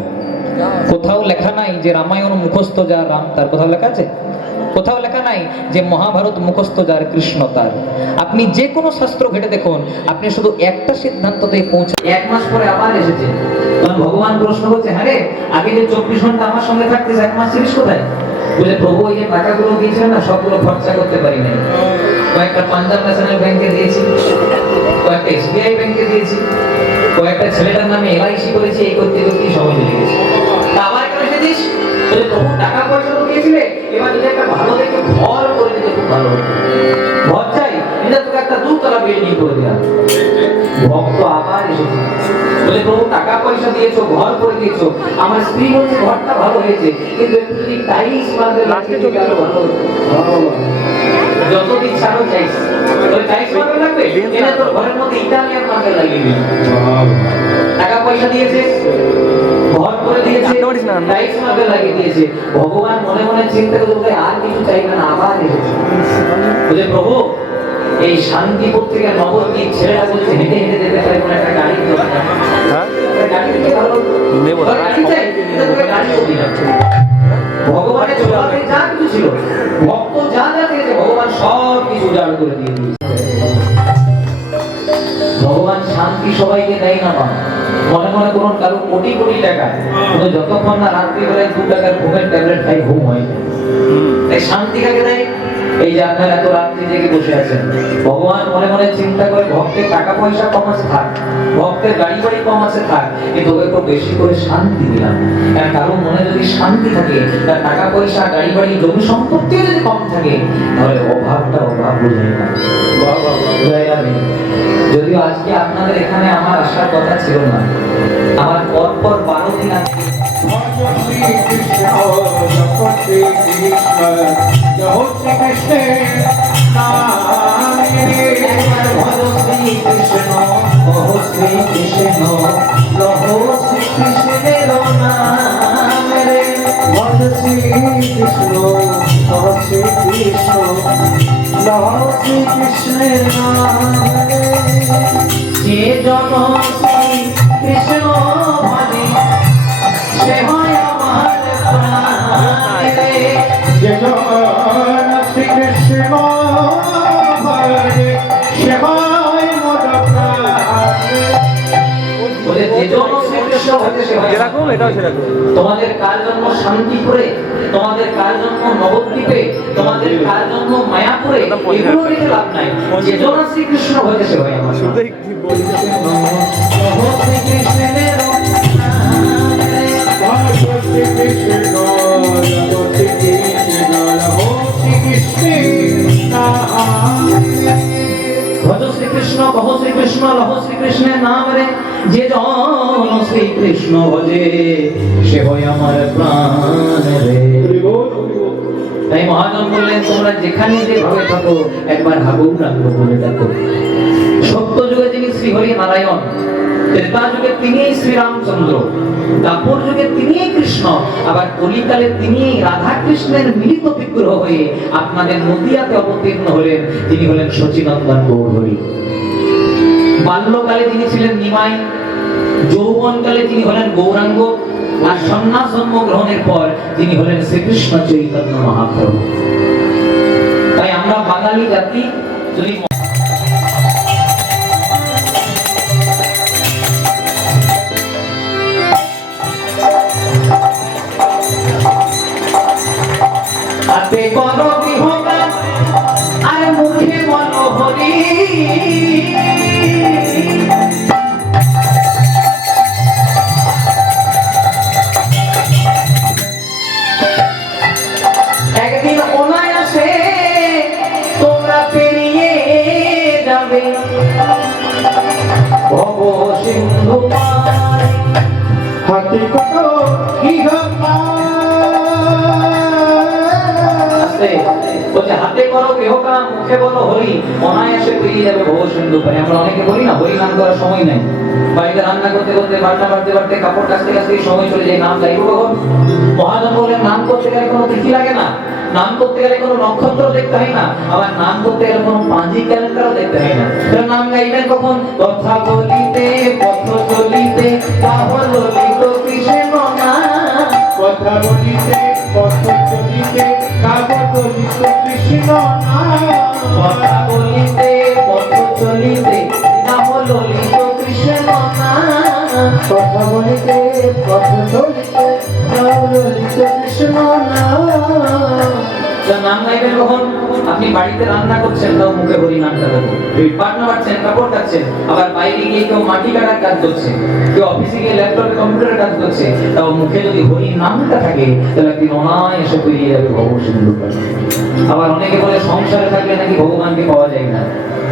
কোথাও লেখা নাই যে রামায়ণ মুখস্থ যার রাম তার। কোথাও লেখা আছে? কোথাও লেখা নাই যে মহাভারত মুখস্থ যার কৃষ্ণ তার। আপনি যে কোনো শাস্ত্র ঘেটে দেখুন, আপনি শুধু একটা সিদ্ধান্ততেই পৌঁছে। 1 মাস পরে আবার এসেছে, তখন ভগবান প্রশ্ন করছে, হ্যাঁ রে, আগে যে 24 ঘন্টা আমার সঙ্গে থাকতিস, 1 মাস ছিলিস কোথায়? বলে, প্রভু ওই যে টাকাগুলো দিয়েছিলেন না, সবগুলো খরচা করতে পারি নাই। কয়েকটা পাঞ্জাব ন্যাশনাল ব্যাংকে দিয়েছি, কয়েকটা SBI ব্যাংকে দিয়েছি, কয়েকটা ছেলেটার নামে LIC করেছি, এই করতে করতেই সময় লেগে গেছে। আবার কেন এসেছিস? বলে, প্রভু টাকা পয়সা তো দিয়েছিলে, এবার যদি একটা ভালো দেখে ঘর করে দিতে খুব ভালো হতো। ঘর চাই, এটা তোকে একটা 2 তলা বিল্ডিং করে দিলাম। ভক্ত আবার এসেছে, বলে, প্রভু টাকা পয়সা দিয়েছো, ঘর করে দিয়েছো, আমার স্ত্রী বলছে ঘরটা ভালো হয়েছে, কিন্তু একটু যদি টাইলস মার্বেল লাগিয়ে দিতে আরো ভালো হতো। যতদিন ছাড়ো চাইছ, বলে টাইলস মার্বেল লাগবে, এটা তোর ঘরের মধ্যে ইটালিয়ান মার্বেল লাগিয়ে দিবি। টাকা পয়সা দিয়েছে, ঘর করে দিয়েছে, টাইলস মার্বেল লাগিয়ে দিয়েছে। ভগবান মনে মনে চিন্তা করে বলে, আর কিছু চাইবে না, আবার এসেছে। বলে, প্রভু এই শান্তিপুর থেকে নবদ্বীপ ছেলেটা বলছে হেঁটে হেঁটে যেতে পারে, কোনো একটা গাড়ি দরকার। গাড়ি থেকে ভালো নেব না, গাড়ি চাই, এটা তোকে গাড়ি করে দিলাম। ভগবানের ছোটতে যা কিছু ছিল, ভক্ত যা যা দিয়েছে, ভগবান সব কিছু উজাড় করে দিয়ে দিয়েছে। ভগবান শান্তি সবাইকে দেয় না। মনে মনে করুন কারো কোটি কোটি টাকা, কিন্তু যতক্ষণ না রাত্রিবেলায় 2 টাকার ঘুমের ট্যাবলেট খাই ঘুম হয় না। তাই শান্তি কাকে দেয়? এই যে আপনারা এত রাত্রি জেগে বসে আছেন, ভগবান মনে মনে চিন্তা করে ভক্তের টাকা পয়সা কম আছে থাক, ভক্তের গাড়ি বাড়ি কম আছে থাক, কিন্তু ওকে একটু বেশি করে শান্তি দিলাম। কারণ কারো মনে যদি শান্তি থাকে, তার টাকা পয়সা, গাড়ি বাড়ি, জমি সম্পত্তিও যদি কম থাকে, তাহলে অভাবটা অভাব বোঝায় না। যদিও আজকে আপনাদের এখানে আমার আসার কথা ছিল না, আমার পরপর 12 দিন আগে যে জন শ্রী কৃষ্ণ ভজে সে হয় আমার প্রাণ রে। যে জন শ্রী কৃষ্ণ ভজে সে হয় মোর প্রাণ। বলে, যে জন শ্রী কৃষ্ণ ভজে সে হয়। যেরকম এটাও সেরকম। তোমাদের কার জন্ম শান্তিপুরে, তোমাদের কার জন্ম নবদ্বীপে, তোমাদের কার জন্ম মায়াপুরে, এগুলো নিতে লাভ নাই। যে জন শ্রীকৃষ্ণ হয়েছে সে হয় আমার। শুধুই কি বলছে? ভজ শ্রীকৃষ্ণ, কহ শ্রীকৃষ্ণ, লহ শ্রীকৃষ্ণের নাম রে। যে জন শ্রীকৃষ্ণ ভজে সে হয় আমার প্রাণ রে। তাই মহাজন বললেন, তোমরা যেখানে যেভাবে থাকো একবার গৌরাঙ্গ বলে ডাকো। সত্য যুগে যিনি শ্রীহরি নারায়ণ, ত্রেতা যুগে তিনি শ্রীরামচন্দ্র, দ্বাপর যুগে তিনি কৃষ্ণ, আবার কলিকালে তিনি রাধা কৃষ্ণের মিলিত বিগ্রহ হয়ে আপনাদের নদিয়াতে অবতীর্ণ হলেন। তিনি হলেন সচিনন্দন গৌরহরি। বাল্যকালে তিনি ছিলেন নিমাই, যৌবনকালে তিনি হলেন গৌরাঙ্গ, আর সন্ন্যাস জন্ম গ্রহণের পর তিনি হলেন শ্রীকৃষ্ণ চৈতন্য মহাপ্রভু। তাই আমরা বাঙালি জাতি যদি হাতে করো বিহগান আর মুখে বলো হরি, যাবে ভব সিন্ধু পার। হাতে কত গৃহ আস্তে বলছে হাতে করো গৃহকাম মুখে বলো হরি অনায়াসে পেরিয়ে যাবে ভব সিন্ধু পারে। আমরা অনেকে বলি না হরি নাম করার সময় নাই, বাড়িতে রান্না করতে করতে বাটনা বাড়তে বাড়তে কাপড় কাচতে কাচতে সময় চলে যায়, নাম গাইব কখন? মহাজন বললেন নাম করতে গেলে কোনো তিথি লাগে না, নাম করতে গেলে কোনো নক্ষত্র দেখতে হয় না, আবার নাম করতে গেলে কোনো পাঁজি ক্যালেন্ডারও দেখতে হয় না। তাহলে নাম গাইবেন কখন? কথা বলিতে পথ চলিতে কাহ ললিত কৃষ্ণ নাম। কথা বলিতে পথ চলিতে কাব্য চলিত কৃষ্ণ নাম। কথা বলিতে পথ চলিতে কাহ ললিত কৃষ্ণ নাম। কথা বলিতে পথ চলিতে কাব্য চলিত কৃষ্ণ নাম। নাম গাইবেন কখন? আপনি বাড়িতে রান্না করছেন তাও মুখে হরি নামটা দেবো, বাটনা বাটছেন কাপড় কাচ্ছেন, আবার বাইরে গিয়ে কেউ মাটি কাটার কাজ করছে, কেউ অফিসে গিয়ে ল্যাপটপে কম্পিউটারের কাজ করছে, তাও মুখে যদি হরি নামটা থাকে তাহলে আপনি অনায়াসে পেরিয়ে যাবে ভব সিন্ধু পার। আবার অনেকে বলে সংসারে থাকলে নাকি ভগবানকে পাওয়া যায় না,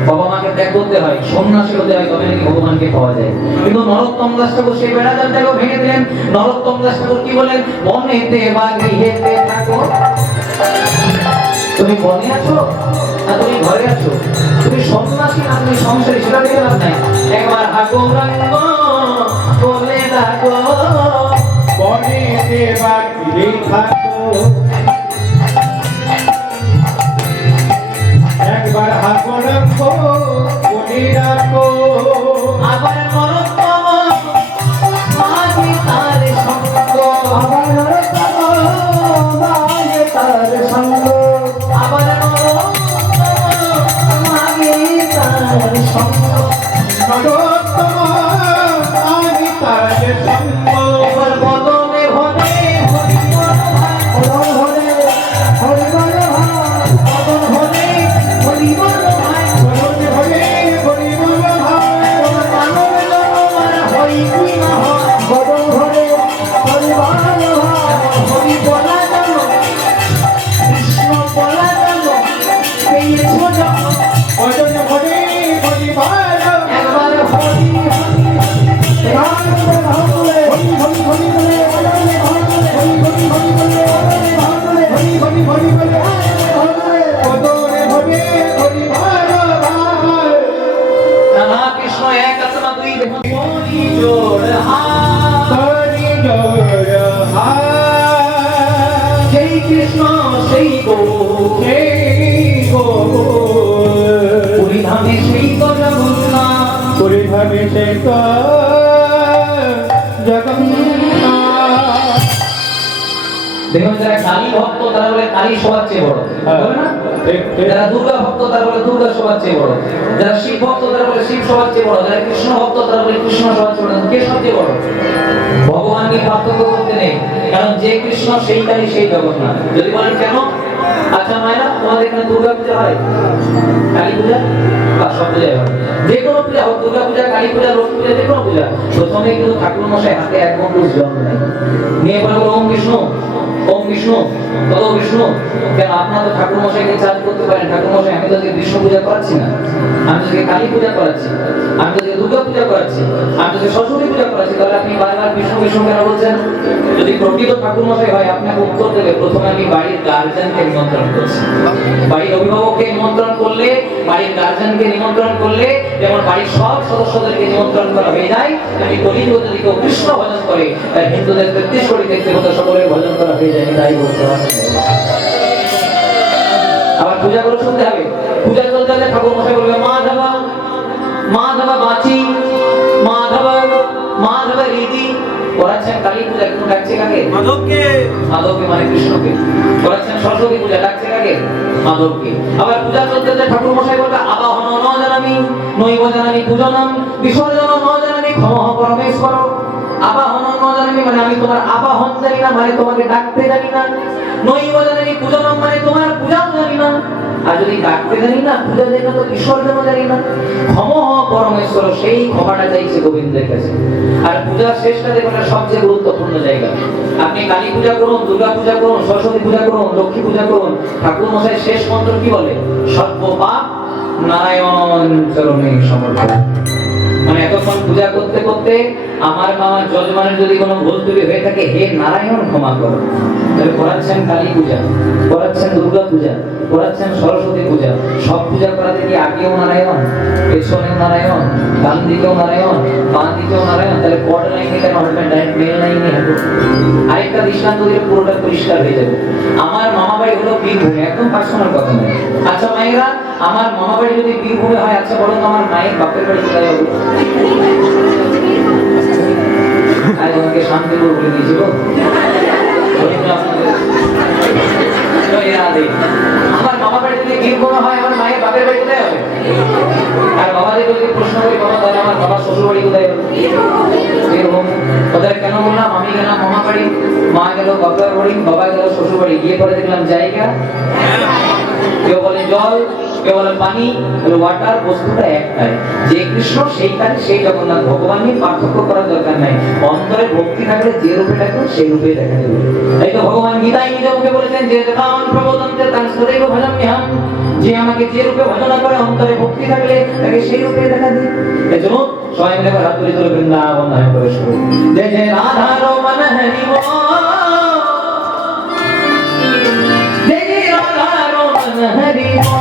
বাবা মাকে ত্যাগ করতে হয়, সন্ন্যাসী হতে হয়, তবে নাকি ভগবানকে পাওয়া যায়। কিন্তু নরোত্তম দাস ঠাকুর সেই বেড়াজালটাকে ভেঙে দিলেন। নরোত্তম দাস ঠাকুর কি বলেন? বনেতে বা গৃহেতে থাকো, তুমি বনে আছো না তুমি ঘরে আছো, তুমি সন্ন্যাসী না তুমি সংসারী, সেটা দেখে লাভ নাই। একবার হাগো রঙ্গ বলে ডাকো, বনে দেবা গৃহে থাকো, একবার হাগরঙ্গ বনে রাখো। আবার নরোত্তম মাঝি তার সঙ্গ, আবার নরোত্তম মাঝে তার সঙ্গ, আবার নরোত্তম মাঝি তার সঙ্গ, নরোত্তম মাঝে তার সঙ্গ। এবার বদনে ভনে হরি বল ভাই, বদন হরে হরিবল ভাই, বদন ভনে হরি বল ভাই, বদন হরে হরিবল ভাই, তোমার মানব জনমার হরি তুই না হয়, বদন হরে হরিবল ভাই, হরি বলা জানো কৃষ্ণ বলা জানো পেয়েছো যখন বদন হরে হরিবল ভাই। একবার হরি রাধা কৃষ্ণ এক আত্মা দুই দেখুন হরি জোড় হাত, সেই কৃষ্ণ সেই গৌর, পুরী ধামে সেই তো জগন্নাথ। জগন্নাথ দেখুন যারা কালী ভক্ত তারা বলে কালী সবার চেয়ে বড়, বলে না? যারা দুর্গা ভক্ত তারা বলে দুর্গা সবার চেয়ে বড়, যারা শিব ভক্ত তারা বলে শিব সবার চেয়ে বড়, যারা কৃষ্ণ ভক্ত তারা বলে কৃষ্ণ সবার চেয়ে বড়। কে সবচেয়ে বড়? ভগবানকে পার্থক্য করতে নেই, কারণ যে কৃষ্ণ সেই কালী সেই জগন্নাথ। যদি বলেন কেন? আচ্ছা মায়েরা তোমাদের এখানে দুর্গা পূজা হয়, কালী পূজা বা সব পূজায় হয়, যে কোনো পূজা হোক, দুর্গা পূজা কালী পূজা লক্ষ্মী পূজা যে কোনো পূজা, প্রথমে কিন্তু ঠাকুর মশাই হাতে এক মন্ত্র জল নেয়, নিয়ে বলে ওম বিষ্ণু ওম বিষ্ণু তত বিষ্ণু। কেন? আপনার তো ঠাকুর মশাইকে চার্জ করতে পারেন, ঠাকুর মশাই আমি তো বিষ্ণু পূজা করাচ্ছি না, আমি তো কালী পূজা করাচ্ছি, আমি তো দুর্গা পূজা করাচ্ছি, আমি তো সরস্বতী পূজা করাচ্ছি, তাহলে আপনি বারবার বিষ্ণু বিষ্ণু কেন বলছেন? যদি প্রকৃত ঠাকুর মশাই হয় আপনাকে উত্তর দেবে প্রথমে আমি বাড়ির গার্জেনকে নিমন্ত্রণ করছি। বাড়ির অভিভাবককে নিমন্ত্রণ করলে, বাড়ির গার্জেনকে নিমন্ত্রণ করলে, যেমন বাড়ির সব সদস্যদেরকে নিমন্ত্রণ করা হয়ে যায়, যদি কলিযুগে যদি কেউ কৃষ্ণ ভজন করে তাই হিন্দুদের 33 কোটি দেবতা সকলের ভজন করা হয়ে যায়, তাই বলতে পারছি। আবার পূজা করে শুনতে হবে, পূজা চলতে হলে ঠাকুর মশাই বলবে মাধবা মাধবা বাঁচি, মাধবা মাধবা রীতি। করাচ্ছেন কালী পূজা, কিন্তু ডাকছে কাকে? মাধবকে। মাধবকে মানে কৃষ্ণকে। করাচ্ছেন সরস্বতী পূজা, ডাকছে কাকে? মাধবকে। আবার পূজা চলতে ঠাকুর মশাই বলবে আবাহন ন জানামি নৈব জানামি পূজনম বিসর্জন ন জানামি ক্ষমঃ পরমেশ্বর। আবাহন ন জানামি মানে আমি তোমার আবাহন জানি না, মানে তোমাকে ডাকতে জানি না। নৈব জানামি পূজনম মানে তোমার পূজাও জানি না। আর যদি ডাকতে জানি না, পূজা জানি না, তো বিসর্জনও জানি না। ক্ষমঃ পরমেশ্বর, সেই ক্ষমাটা চাইছে গোবিন্দের কাছে। আর পূজার শেষটা দেখুন সবচেয়ে গুরুত্বপূর্ণ জায়গা। আপনি কালী পূজা করুন, দুর্গা পূজা করুন, সরস্বতী পূজা করুন, লক্ষ্মী পূজা করুন, ঠাকুর মশাই শেষ মন্ত্র কি বলে? সর্ব পাপ নারায়ণ চরণে সমর্পণ। মানে এতক্ষণ পূজা করতে করতে আমার মামা যজমানের যদি কোনো ভুল ত্রুটি হয়ে থাকে, হে নারায়ণ ক্ষমা করো। তাহলে করাচ্ছেন কালী পূজা, করাচ্ছেন দুর্গা পূজা, করাচ্ছেন সরস্বতী পূজা, সব পূজা করাতে কি আগেও নারায়ণ, পেছনেও নারায়ণ, ডান দিকেও নারায়ণ, বাঁ দিকেও নারায়ণ? তাহলে কোড লাইনে কেন হবেন, ডাইরেক্ট মেল লাইনে হবে? আরেকটা দৃষ্টান্ত দিলে পুরোটা পরিষ্কার হয়ে যাবে। আমার মামা বাড়ি হলো বীরভূমে, একদম পার্সোনাল কথা নয়। আচ্ছা মায়েরা, আমার মামা বাড়ি যদি বীরভূমে হয়, আচ্ছা বলো তো আমার মায়ের বাপের বাড়ি কোথায় হবে? আজ আমাকে শান্তিপুর বলে দিয়েছিল। আমার মামা বাড়ি যদি বীরভূমে হয়, আমার মায়ের বাপের বাড়ি কোথায় হবে? আর বাবাদের যদি প্রশ্ন করি, বাবা তাহলে আমার বাবার শ্বশুর বাড়ি কোথায় হবে? বীরভূম। ওদের কেন বললাম? আমি গেলাম মামা বাড়ি, মা গেল বাবার বাড়ি, বাবা গেল শ্বশুর বাড়ি, গিয়ে পরে দেখলাম জায়গা, কেউ বলে জল, কেউ বলে পানি, ওয়াটার, বস্তুটা একটাই, যে কৃষ্ণ সেই কাজে সেই জগন্নাথ। ভগবান নিয়ে পার্থক্য করার দরকার নাই। অন্তরে ভক্তি থাকলে যে রূপে ডাকবে সেই রূপে দেখা যাবে। তাই তো ভগবান গীতায় নিজে মুখে বলেছেন, যে যথাং প্রবোধন্তে তাং সदैव ভজাম্যহম, যে আমাকে যে রূপে ভজনা করে, অন্তরে ভক্তি থাকলে তাকে সেই রূপে দেখা দিই। এজন্য সবাই মিলে হাত তুলে তুলে বৃন্দাবন ধামে প্রবেশ করুন। জয় জয় রাধা রমণ হরি বল, জয় জয় রাধা রমণ হরি বল,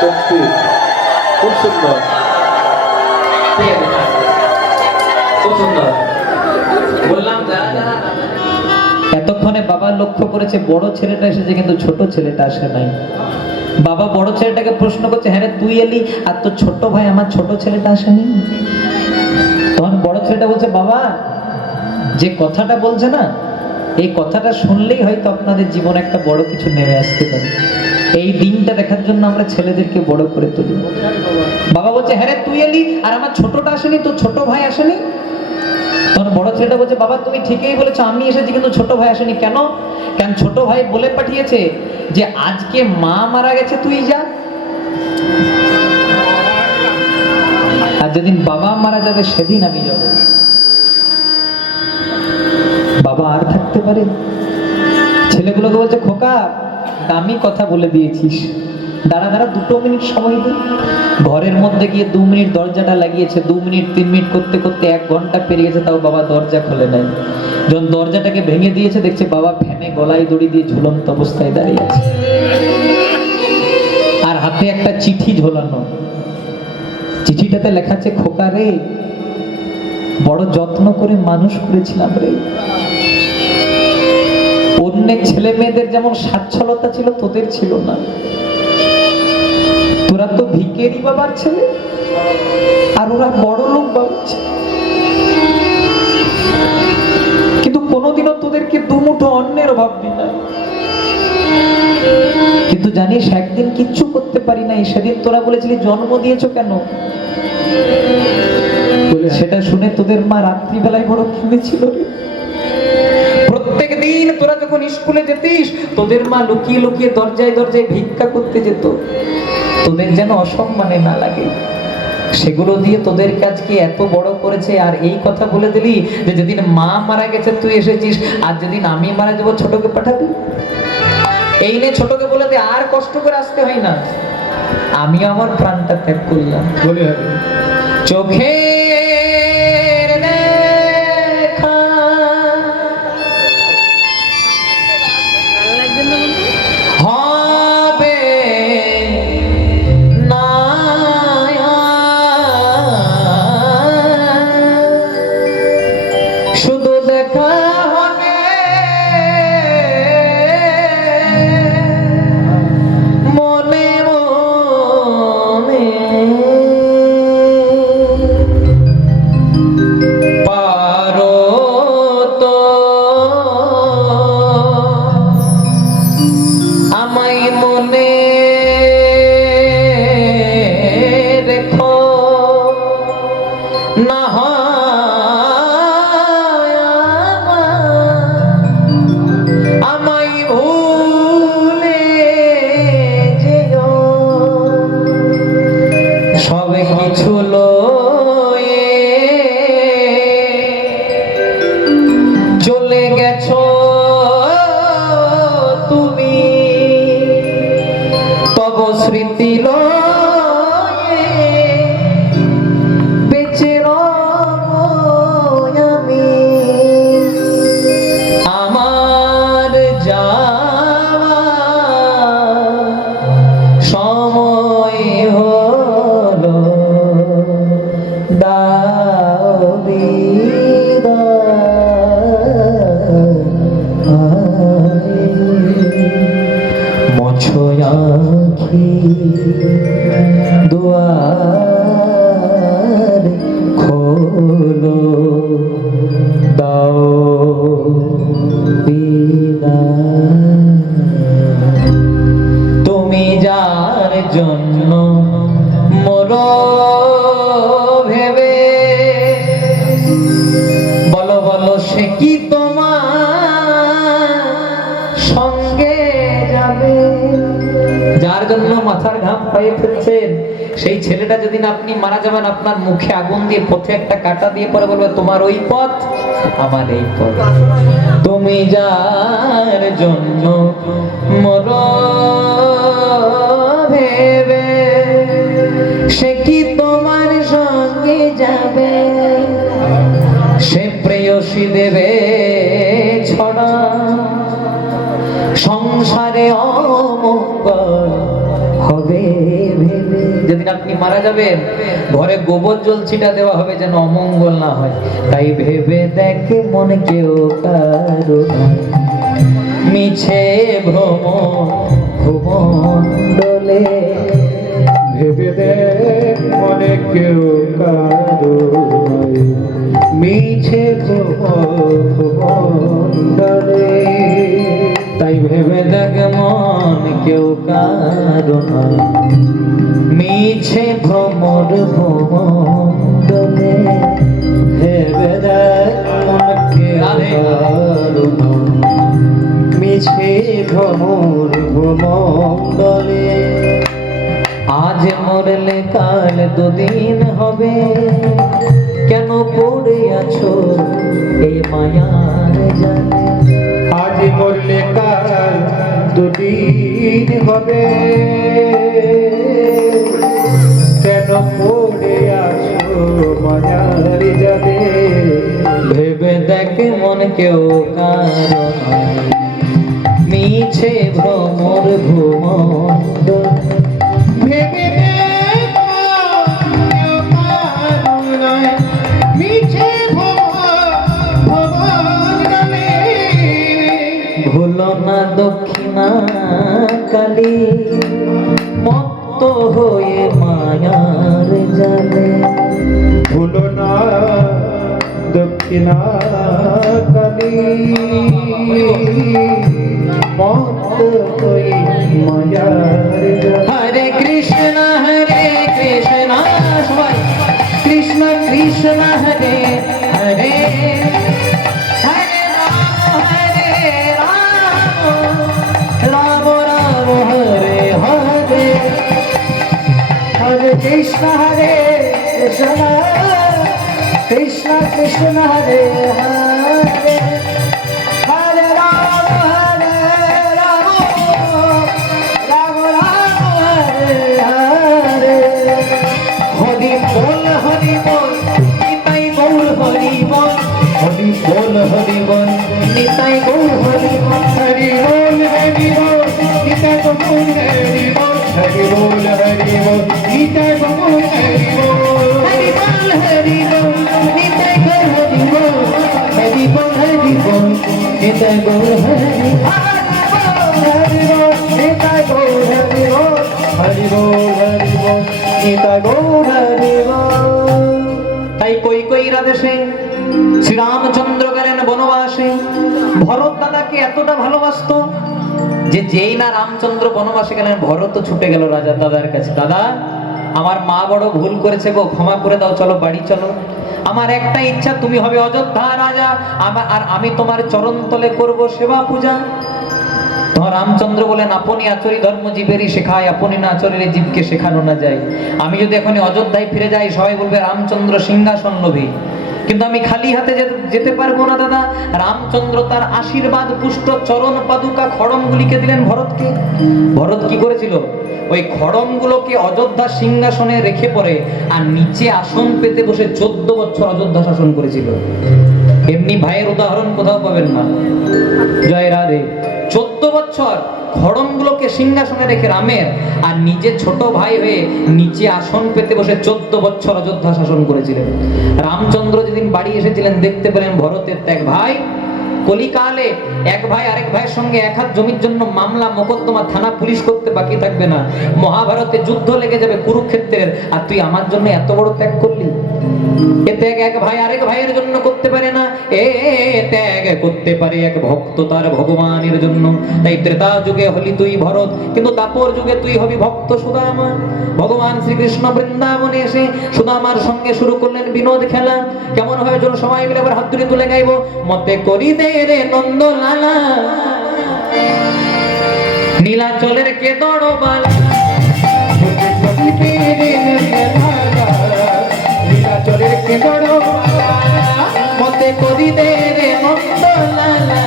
সত্যি খুব সুন্দর, খুব সুন্দর বললাম। এতক্ষণে বাবা লক্ষ্য করেছে বড় ছেলেটা এসেছে, কিন্তু ছোট ছেলেটা আসে নাই। বাবা বড় ছেলেটাকে প্রশ্ন করছে, হ্যাঁ রে তুই এলি, আর তোর ছোট ভাই আমার ছোট ছেলেটা আসেনি? তখন বড় ছেলেটা বলছে, বাবা যে কথাটা বলছে না, এই কথাটা শুনলেই হয়তো আপনাদের জীবনে একটা বড় কিছু নেমে আসতে পারে। এই দিনটা দেখার জন্য আমরা ছেলেদেরকে বড় করে তুলি। বাবা বলছে, হ্যাঁ রে তুই এলি, আর আমার ছোটটা আসেনি, তোর ছোট ভাই আসেনি? তখন বড় ছেলেটা বলছে, বাবা তুমি ঠিকই বলেছো, আমি এসেছি কিন্তু ছোট ভাই আসেনি। কেন? কেন ছোট ভাই বলে পাঠিয়েছে যে আজকে মা মারা গেছে, তুই যা, আর যেদিন বাবা মারা যাবে সেদিন আমি যাব। বাবা আর থাকতে পারে? ছেলেগুলোকে বলছে, খোকা দামি কথা বলে দিয়েছিস, দাঁড়া দাঁড়া 2 মিনিট সময় দে। ঘরের মধ্যে গিয়ে 2 মিনিট দরজাটা লাগিয়েছে, 2 মিনিট 3 মিনিট করতে করতে 1 ঘন্টা পেরিয়ে গেছে, তাও বাবা দরজা খোলে নাই। যখন দরজাটাকে ভেঙে দিয়েছে, দেখছে বাবা ফ্যানে গলায় দড়ি দিয়ে ঝুলন্ত অবস্থায় দাঁড়িয়ে আছে, আর হাতে একটা চিঠি ঝোলানো। চিঠিটাতে লেখা আছে, খোকা রে বড় যত্ন করে মানুষ করেছিলাম রে, অন্যের ছেলে মেয়েদের যেমন সাচ্ছলতা ছিল তোদের ছিল না, তোরা তো ভিকেরি বাবার ছেলে, আর ওরা বড় লোক বাবার ছেলে। অন্যের অভাব মিটাই। কিন্তু জানিস একদিন কিচ্ছু করতে পারি নাই, সেদিন তোরা বলেছিলি জন্ম দিয়েছো কেন, সেটা শুনে তোদের মা রাত্রিবেলায় বড় কেঁদেছিল রে। প্রত্যেক দিন তোরা যখন স্কুলে যেতিস তোদের মা লুকিয়ে লুকিয়ে দরজায় দরজায় ভিক্ষা করতে যেত, তোদের যেন অসম্মানে না লাগে। সেগুলো দিয়ে তোদের কাজকে এত বড় করেছে, আর এই কথা বলে দিলি যে যেদিন মা মারা গেছে তুই এসেছিস, আর যেদিন আমি মারা যাবো ছোটকে পাঠাবি। এই নে ছোটকে বলে দে আর কষ্ট করে আসতে হয় না, আমি আমার প্রাণটা ত্যাগ করলাম। চোখের দেখা হবে না, শুধু দেখা হবে মনে মনে। পারো তো আমায় মনে রেখো, না হয় আমায় ভুলে যেও। সব কিছু লয়ে চলে গেছো তুমি, তব স্মৃতি লয়ে বেঁচে রবো আমি। আমার যাওয়া সময় হলো, দাও বিদায়। মোছো আঁখি দুয়ার খোলো, দাও বিদায়। তুমি যার জন্য মরো ভেবে, বলো বলো সে কি তোমার সঙ্গে যাবে? যার জন্য মাথার ঘাম পায়ে ফেলছেন সেই ছেলেটা যেদিন আপনি মারা যাবেন আপনার মুখে আগুন দিয়ে পথে একটা কাঁটা দিয়ে পরে বলবে তোমার ওই পথ আমার এই পথ। তুমি যার জন্য মরো ভেবে, সে কি তোমার সঙ্গে যাবে? সে প্রেয়সী দেবে ছড়া, সংসারে অমঙ্গল হবে ভেবে। যেদিন আপনি মারা যাবেন ঘরে গোবর জল ছিটা দেওয়া হবে যেন অমঙ্গল না হয়। তাই ভেবে দেখে মনে কেউ কারো মিছে ভ্রম ভুমণ্ডলে, ভেবে দেখ মনে কেউ কারো মিছে ভুমণ্ডলে। তাই ভেবে দেখ মন কেউ কারো মিছে ভ্রমর ভুমণ্ডলে। ভেবে দেখ মন কেউ কারো মিছে ভ্রমর ভুমণ্ডলে। আজ মরলে কাল দুদিন হবে, কেন পড়ে আছো এই মায়ার জালে? আজ মরলে কাল দুদিন হবে, কেন পড়ে আছো মায়ার জালে? ভেবে দেখ মন কেউ কারো মিছে ভ্রমর ভুমণ্ডল। ভেবে দেখ কেউ কারো নয়, মিছে ভুমণ্ডলে। ভুলো না দক্ষিণা কালী মত্ত হয়ে মায়ার জালে। ভুলো না দক্ষিণ कृष्णा कली मत कोई मायार जाल। हरे कृष्णा सबाई कृष्ण कृष्ण हरे हरे हरे राम राम राम हरे हरे। हरे कृष्ण कृष्ण कृष्ण हरे हरे हरे राम राम राम हरे हरे। हरि बोल निताई गौर हरि बोल हरि बोल निताई गौर हरि बोल हरि बोल निताय गौर हरि बोल। हरि बोल निताय गौर हरि बोल। हरि बोल निताई गौर हरि बोल हरि बोल निताई गौर हरि हरि बोल निताय गौर हरि बोल। हरि बोल निताय गौर हरि बोल। তাই কৈকেয়ীর আদেশে শ্রীরামচন্দ্র গেলেন বনবাসে। ভরত দাদাকে এতটা ভালোবাসতো যে যেই না রামচন্দ্র বনবাসে গেলেন ভরত ছুটে গেল রাজা দাদার কাছে। দাদা আমার মা বড় ভুল করেছে গো, ক্ষমা করে দাও, চলো বাড়ি চলো। আমার একটা ইচ্ছা, তুমি হবে অযোধ্যা রাজা, আর আমি তোমার চরণ তলে করব সেবা পূজা। তখন রামচন্দ্র বলেন, আপনি আচরি ধর্ম জীবেরই শেখায়, আপনি না আচরিলে জীবকে শেখানো না যায়। আমি যদি এখন অযোধ্যায় ফিরে যাই সবাই বলবে রামচন্দ্র সিংহাসন লোভী, কিন্তু আমি খালি হাতে যেতে পারবো না দাদা। রামচন্দ্র তার আশীর্বাদ পুষ্ট চরণ পাদুকা খড়মগুলিকে দিলেন ভরতকে। ভরত কি করেছিল? ওই খড়মগুলোকে অযোধ্যা সিংহাসনে রেখে পরে আর নিচে আসন পেতে বসে 14 বছর অযোধ্যা শাসন করেছিল। এমনি ভাইয়ের উদাহরণ কোথাও পাবেন না। জয় রাধে। 14 বছর খড়মগুলোকে সিংহাসনে রেখে রামের, আর নিজে ছোট ভাই হয়ে নিচে আসন পেতে বসে 14 বছর অযোধ্যা শাসন করেছিলেন। রামচন্দ্র যেদিন বাড়ি এসেছিলেন দেখতে পেলেন ভরতের এক ভাই কলিকালে এক ভাই আরেক ভাইয়ের সঙ্গে এক হাত জমির জন্য মামলা মোকদ্দমা থানা পুলিশ করতে বাকি থাকবে না। মহাভারতে যুদ্ধ লেগে যাবে কুরুক্ষেত্রের, আর তুই আমার জন্য এত বড় ত্যাগ করলি। এ ত্যাগ এক ভাই আরেক ভাইয়ের জন্য করতে পারে না, এ ত্যাগ করতে পারে এক ভক্ত তার ভগবানের জন্য। তাই ত্রেতা যুগে হলি তুই ভরত, কিন্তু দাপর যুগে তুই হবি ভক্ত সুদামা। ভগবান শ্রীকৃষ্ণ বৃন্দাবনে এসে সুদামার সঙ্গে শুরু করলেন বিনোদ খেলা। কেমন হয় চলো সবাই মিলে আবার হাত তুলে তুলে গাইবো, মতে করি দে রে নন্দ লালা নীলাচলের কে দড় বালা। নীলাচলের কে দড় বালা মতে করি দে রে নন্দ লালা।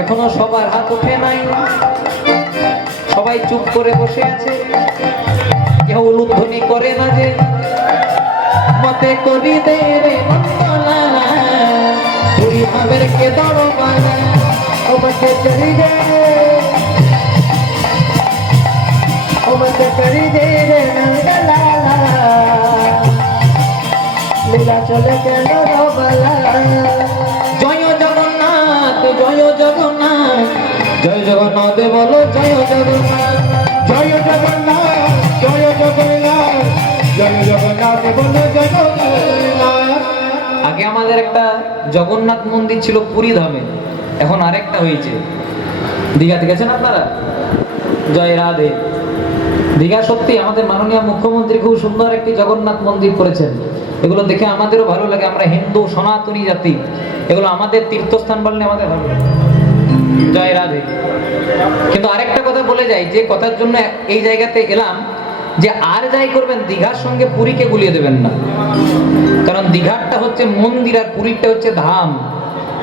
এখনো সবার হাত ওঠে নাই, সবাই চুপ করে বসে আছে, কেউ উলুধ্বনি করে না যে মতে করি দে রে নন্দ লালা তুই ভাবের কে দড় বালা। ও মতে করি দে রে নন্দ লালা নীলাচলে কে দড় বালা। জয় জগন্নাথ জয় জগন্নাথ জয় জগন্নাথ বলো জয় জগন্নাথ। জয় জগন্নাথ জয় জগন্নাথ জয় জগন্নাথ বলো জয় জগন্নাথ। আগে আমাদের একটা জগন্নাথ মন্দির ছিল পুরী ধামে, এখন আরেকটা হয়েছে দীঘাতে। গেছেন আপনারা? জয় রাধে। দীঘা সত্যি আমাদের মাননীয় মুখ্যমন্ত্রী খুব সুন্দর একটি জগন্নাথ মন্দির করেছেন। এগুলো দেখে আমাদেরও ভালো লাগে, আমরা হিন্দু সনাতনী জাতি, এগুলো আমাদের তীর্থস্থান বললে আমাদের ভালো লাগে। জয় রাধে। কিন্তু আরেকটা কথা বলে যাই, যে কথার জন্য এই জায়গাতে এলাম, যে আর যাই করবেন দীঘার সঙ্গে পুরীকে গুলিয়ে দেবেন না। কারণ দীঘারটা হচ্ছে মন্দির আর পুরীটা হচ্ছে ধাম।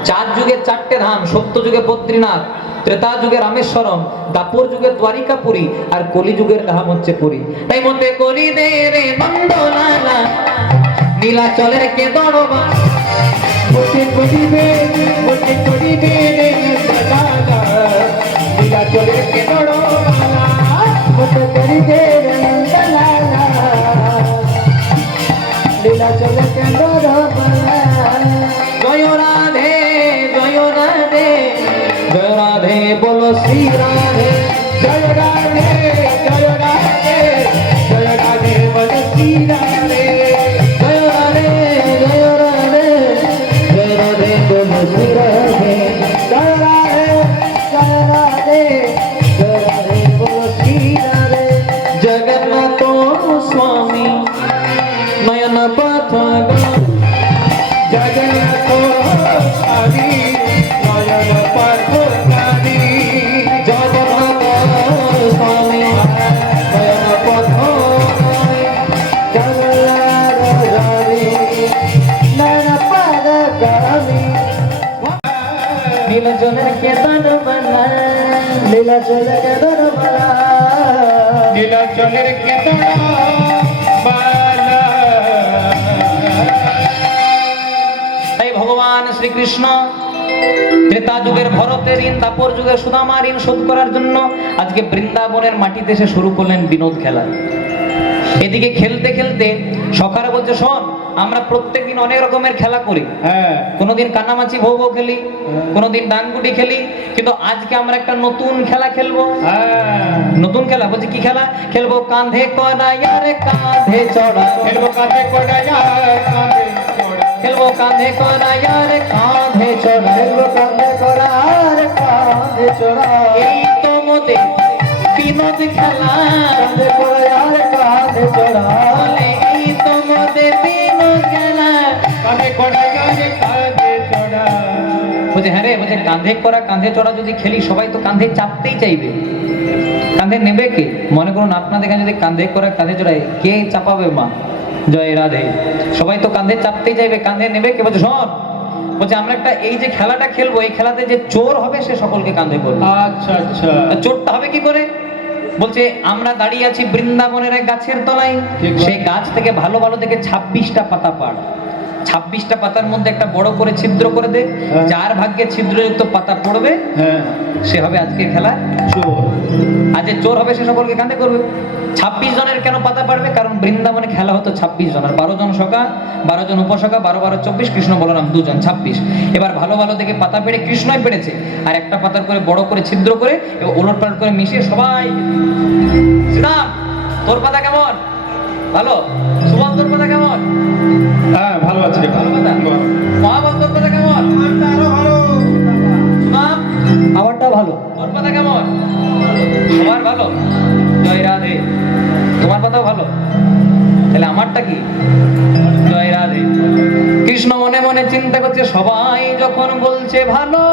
4 যুগে 4টে ধাম, সত্য যুগে বদ্রীনাথ, ত্রেতা যুগে রামেশ্বরম, দাপর যুগে দ্বারিকাপুরী, আর কলি যুগের ধাম হচ্ছে পুরী। তাই মতে করি দে রে নন্দলালা নীলাচলের কে দড় বালা। মতে করি দে রে নন্দ লালা নীলাচলে কে দড় বালা। মতে করি দে রে নন্দ লালা নীলাচলে কে দড় বালা। জয় রাধে জয় রাধে জয় রাধে বলো শ্রী রাধে। জয় রাধে জয় রাধে জয় রাধে বল শ্রী রাধে। জয় রাধে জয় রাধে পাথ কালি নয়ন পাথ কালি জগন্নাথ স্বামী নয়ন পথ নীল জলের কেতন বালা লীলা জলে কেতন বালা নীলাচলের কেতনা বালা তাই ভগবান শ্রীকৃষ্ণ ত্রেতা যুগের ভরতের ঋণ, দাপর যুগের সুদামার ঋণ শোধ করার জন্য আজকে বৃন্দাবনের মাটিতে এসে শুরু করলেন বিনোদ খেলা। এদিকে খেলতে খেলতে সখারা বলছে, শোন, আমরা প্রত্যেকদিন অনেক রকমের খেলা করি, হ্যাঁ কোনোদিন কানামাছি ভৌ ভৌ খেলি, কোনোদিন ডাঙ্গুটি খেলি, কিন্তু আজকে আমরা একটা নতুন খেলা খেলবো। হ্যাঁ নতুন খেলা বলছে, কি খেলা খেলবো? কাঁধে কড়াইয়া রে কাঁধে চড়া, খেলবো কাঁধে কড়াইয়া কাঁধে চড়া খেলবো কাঁধে কড়াইয়া রে কাঁধে চড়া, খেলবো কাঁধে কড়ার কাঁধে চড়া এই তো মোদের বিনোদ খেলা, কাঁধে কড়াইয়ার কাঁধে চড়া বলে এই তো মোদের বিনোদ খেলা। কাঁধে কড়াইয়ার কাঁধে চড়া বলছে, হ্যাঁ রে, বলছে কাঁধে করা কাঁধে চড়া যদি খেলি সবাই তো কাঁধে চাপতেই চাইবে, কাঁধে নেবে কে? মনে করুন আপনাদের কাছে যদি কাঁধে করা কাঁধে চড়ায়, কে চাপাবে? মা জয় রাধে। সবাই তো কাঁধে চাপতেই চাইবে, কাঁধে নেবে কে? বলছে, শোন, বলছে আমরা একটা এই যে খেলাটা খেলবো, এই খেলাতে যে চোর হবে সে সকলকে কাঁধে করবে। আচ্ছা আচ্ছা চোরটা হবে কি করে? বলছে, আমরা দাঁড়িয়ে আছি বৃন্দাবনের এক গাছের তলায়, ঠিক। সেই গাছ থেকে ভালো ভালো থেকে 26টা পাতা পাড়, 26টা পাতার মধ্যে একটা বড় করে ছিদ্র করে দে, হ্যাঁ। যার ভাগ্যে ছিদ্রযুক্ত পাতা পড়বে হ্যাঁ সে হবে আজকের খেলা চোর আর যে চোর হবে সে সকলকে কাঁধে করবে। 26 জনের কেন পাতা পারবে? কারণ বৃন্দাবনে খেলা হতো 26 জন, আর 12 জন সখা, 12 জন উপসখা, 12 12 24, কৃষ্ণ বলরাম 2 জন, 26। এবার ভালো ভালো দেখে পাতা পেড়ে কৃষ্ণই পেড়েছে, আর একটা পাতার করে বড় করে ছিদ্র করে এবং ওলট পালট করে মিশিয়ে সবাই, শ্রীরাম তোর পাতা কেমন? ভালো। সুবল তোর পাতা কেমন? হ্যাঁ ভালো আছে রে ভালো পাতা। মহাবল তোর পাতা কেমন? আরো ভালো সুনাম আমারটা ভালো তোর পাতা কেমন? তোমার ভালো। জয় রাধে। তোমার পাতাও ভালো, তাহলে আমারটা কি? জয় রাধে। কৃষ্ণ মনে মনে চিন্তা করছে, সবাই যখন বলছে ভালো,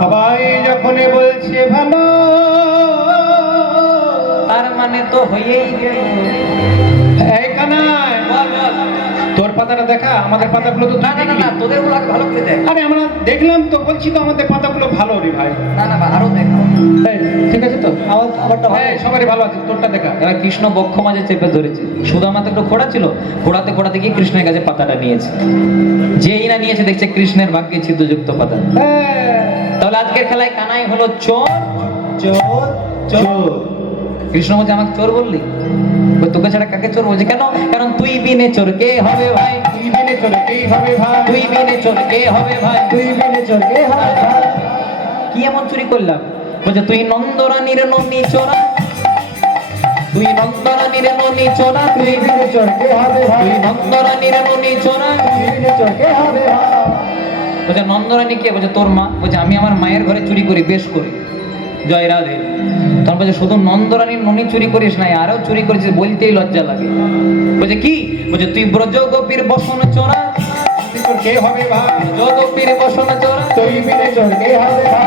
সবাই যখন বলছে ভালো তার মানে তো হয়েই গেল। এই কানাই বল বল। তোর পাতাটা দেখা, আমাদের পাতাগুলো তো না না না না, তোদের গুলো আগে ভালো করে দেখ। আরে আমরা দেখলাম তো, বলছি তো আমাদের পাতাগুলো ভালো রে ভাই। না না আরো দেখ। এই, ঠিক আছে তো আমারটা হ্যাঁ সবারই ভালো আছে, তোরটা দেখা। এবার কৃষ্ণ বক্ষ মাঝে চেপে ধরেছে, সুদামা তো একটু খোড়া ছিল, খোড়াতে খোড়াতে গিয়ে কৃষ্ণের কাছে পাতাটা নিয়েছে, যেই না নিয়েছে দেখছে কৃষ্ণের ভাগ্যে ছিদ্রযুক্ত পাতা। হ্যাঁ তাহলে আজকের খেলায় কানাই হলো চোর। চোর চোর কৃষ্ণ বলছে, আমাকে চোর বললি? বলে, তোকে ছাড়া কাকে চোর বলছে? কেন? কারণ তুই বিনে চোর কে হবে ভাই? তুই বিনে চলে কে হবে ভাই? তুই বিনে চোর কে হবে ভাই? তুই বিনে চলে কে হবে ভাই? কি এমন চুরি করলাম? বলছে, তুই নন্দরানীর ননি চোরা, তুই নন্দরানীর ননি চোরা, তুই বিনে চলে কে হবে ভাই? তুই নন্দরানীর ননি চোরা। তুই বিনে চলে কে হবে ভাই? বলছে, নন্দরানী কে? বলছে, তোর মা। বলছে, আমি আমার মায়ের ঘরে চুরি করি, বেশ করি। জয় রাধে। তখন বলছে, শুধু নন্দরানীর ননি চুরি করিস নাই, আরো চুরি করেছিস, বলতেই লজ্জা লাগে। বলছে, কি? বলছে, তুই ব্রজ গোপীর বসন চোরা, তুই তোর কে হবে ভাই? ব্রজ গোপীর বসন চোরা। তুই বিনে চলে কে হবে ভাই?